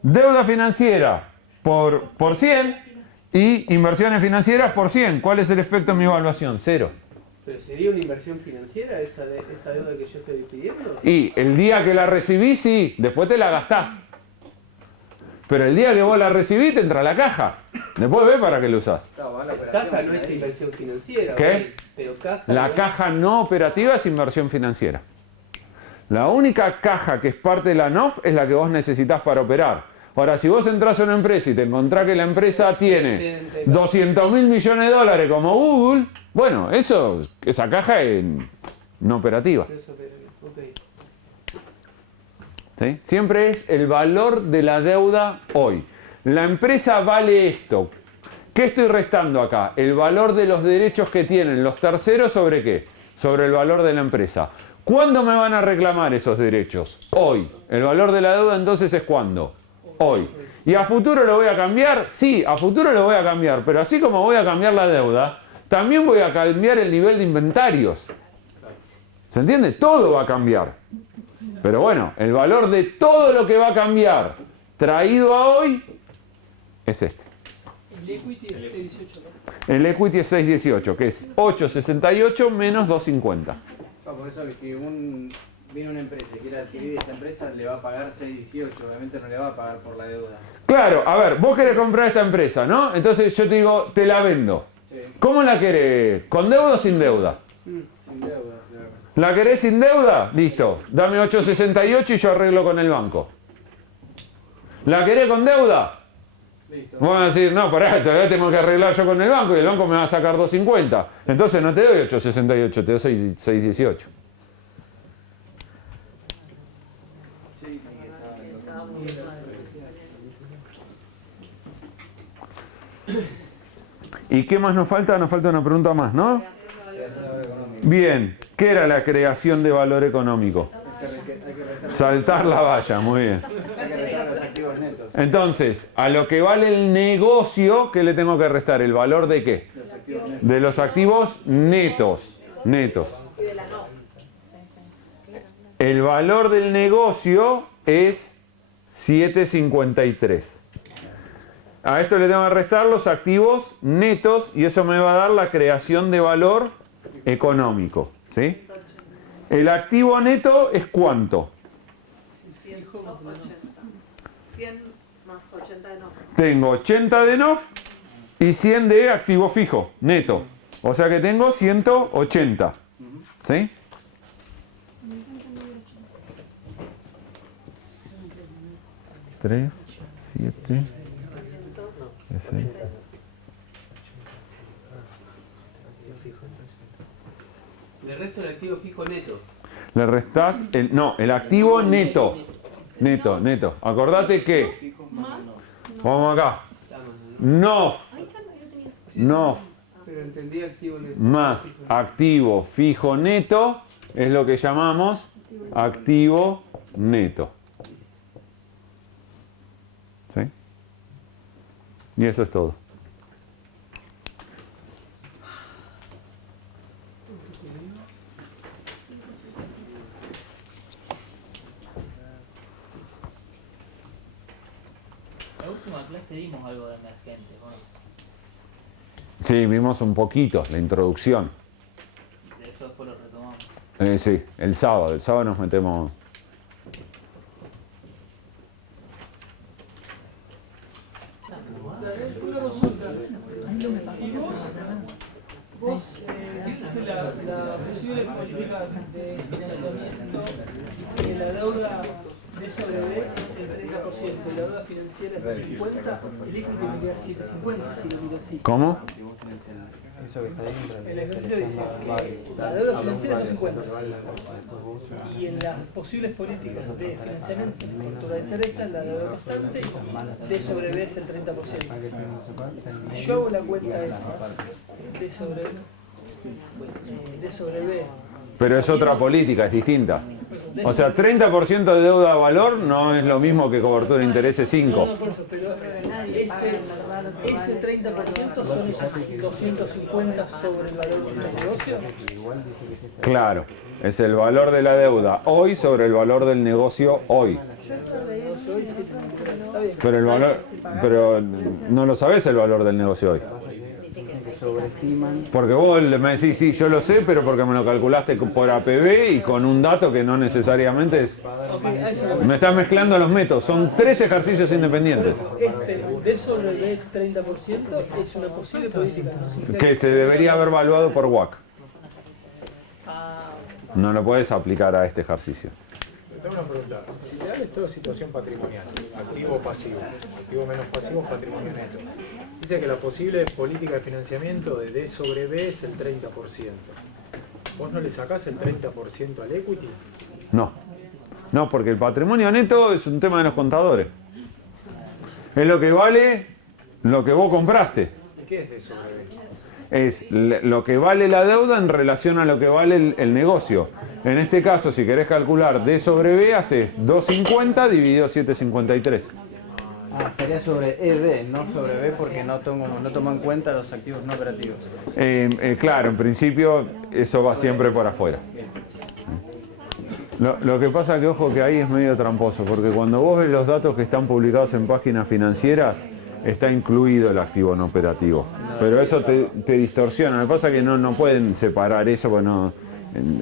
deuda financiera por 100 y inversiones financieras por 100. ¿Cuál es el efecto en mi evaluación? 0. ¿Pero sería una inversión financiera esa deuda que yo estoy pidiendo? Y el día que la recibís, sí, después te la gastás. Pero el día que vos la recibís, te entra la caja. Después ve para qué lo usás. Caja no es inversión financiera. ¿Qué? Pero caja La no caja no operativa es inversión financiera. La única caja que es parte de la NOF es la que vos necesitas para operar. Ahora, si vos entras a una empresa y te encontrás que la empresa tiene 200.000 millones de dólares como Google, bueno, esa caja es no operativa. ¿Sí? Siempre es el valor de la deuda hoy. La empresa vale esto. ¿Qué estoy restando acá? El valor de los derechos que tienen los terceros ¿sobre qué? Sobre el valor de la empresa. ¿Cuándo me van a reclamar esos derechos? Hoy. ¿El valor de la deuda entonces es cuándo? Hoy. ¿Y a futuro lo voy a cambiar? Sí, a futuro lo voy a cambiar. Pero así como voy a cambiar la deuda, también voy a cambiar el nivel de inventarios. ¿Se entiende? Todo va a cambiar. Pero bueno, el valor de todo lo que va a cambiar traído a hoy es este. El equity es 6.18, ¿no? El equity es 6.18, que es 8.68 menos 2.50. Por eso que si viene una empresa y quiere adquirir esta empresa, le va a pagar 6.18, obviamente no le va a pagar por la deuda. Claro, a ver, vos querés comprar esta empresa, ¿no? Entonces yo te digo, te la vendo. Sí. ¿Cómo la querés? ¿Con deuda o sin deuda? Sin deuda, sí. ¿La querés sin deuda? Listo, dame 8.68 y yo arreglo con el banco. ¿La querés con deuda? Listo. Vos vas a decir, no, pará, todavía tengo que arreglar yo con el banco y el banco me va a sacar 2.50. Entonces no te doy 8.68, te doy 6.18. ¿Y qué más nos falta? Nos falta una pregunta más, ¿no? Bien, ¿qué era la creación de valor económico? Saltar la valla, muy bien. Entonces, a lo que vale el negocio, ¿qué le tengo que restar? ¿El valor de qué? De los activos netos. Netos. El valor del negocio es 7.53. A esto le tengo que restar los activos netos y eso me va a dar la creación de valor económico. ¿Sí? El activo neto es ¿cuánto? 100 más 80 de NOF. Tengo 80 de NOF y 100 de activo fijo, neto. O sea que tengo 180. ¿Sí? ¿3, 7, 6? Le resto el activo fijo neto. Le restás el activo neto. Neto. Acordate que, vamos acá, NOF Pero entendí activo neto. más activo fijo neto es lo que llamamos activo neto. ¿Sí? Y eso es todo. La última clase vimos algo de emergente, ¿no? Sí, vimos un poquito, la introducción. De eso después lo retomamos. Sí, el sábado nos metemos. Una consulta. Si vos dijiste la posible política de financiamiento que la deuda de sobre B es el 30%, la deuda financiera es de 50, el equity tendría 7,50 si lo miro así. ¿Cómo? El ejercicio dice que la deuda financiera es 2,50 y en las posibles políticas de financiamiento por cobertura de intereses la deuda constante D sobre B es el 30%. Si yo hago la cuenta esa D sobre B, Pero es otra política, es distinta. O sea, 30% de deuda de valor no es lo mismo que cobertura de intereses 5. no, por eso, pero ese 30% son esos 250 sobre el valor del negocio. Claro, es el valor de la deuda hoy sobre el valor del negocio hoy. Pero el valor, pero no lo sabés el valor del negocio hoy. Porque vos me decís, sí, yo lo sé, pero porque me lo calculaste por APB y con un dato que no necesariamente es... Me estás mezclando los métodos, son 3 ejercicios independientes. Este D sobre B 30% es una posible política. Que se debería haber evaluado por WACC. No lo puedes aplicar a este ejercicio. Tengo una pregunta. Si le dan estado de situación patrimonial, activo o pasivo, activo menos pasivo, patrimonio neto, dice que la posible política de financiamiento de D sobre B es el 30%. ¿Vos no le sacás el 30% al equity? No, porque el patrimonio neto es un tema de los contadores. Es lo que vale lo que vos compraste. ¿Y qué es D sobre B? Es lo que vale la deuda en relación a lo que vale el negocio. En este caso, si querés calcular D sobre B, haces 250 dividido 753. Sería sobre EB, no sobre B, porque no tomo en cuenta los activos no operativos. Claro, en principio eso va siempre por afuera. Lo que pasa que, ojo, que ahí es medio tramposo, porque cuando vos ves los datos que están publicados en páginas financieras, está incluido el activo no operativo. Pero eso te distorsiona. Me pasa que no pueden separar eso, porque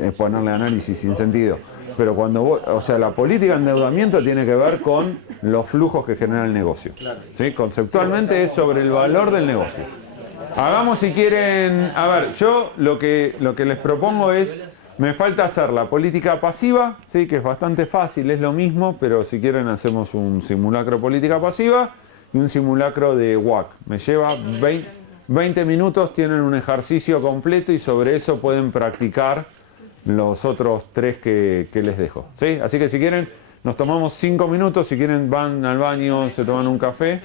es ponerle análisis sin sentido. Pero cuando vos, o sea, la política de endeudamiento tiene que ver con los flujos que genera el negocio. ¿Sí? Conceptualmente es sobre el valor del negocio. Hagamos, si quieren, a ver, yo lo que les propongo es, me falta hacer la política pasiva, ¿sí? Que es bastante fácil, es lo mismo, pero si quieren hacemos un simulacro política pasiva y un simulacro de WACC. Me lleva 20 minutos, tienen un ejercicio completo y sobre eso pueden practicar los otros 3 que les dejo. ¿Sí? Así que si quieren, nos tomamos 5 minutos, si quieren van al baño, se toman un café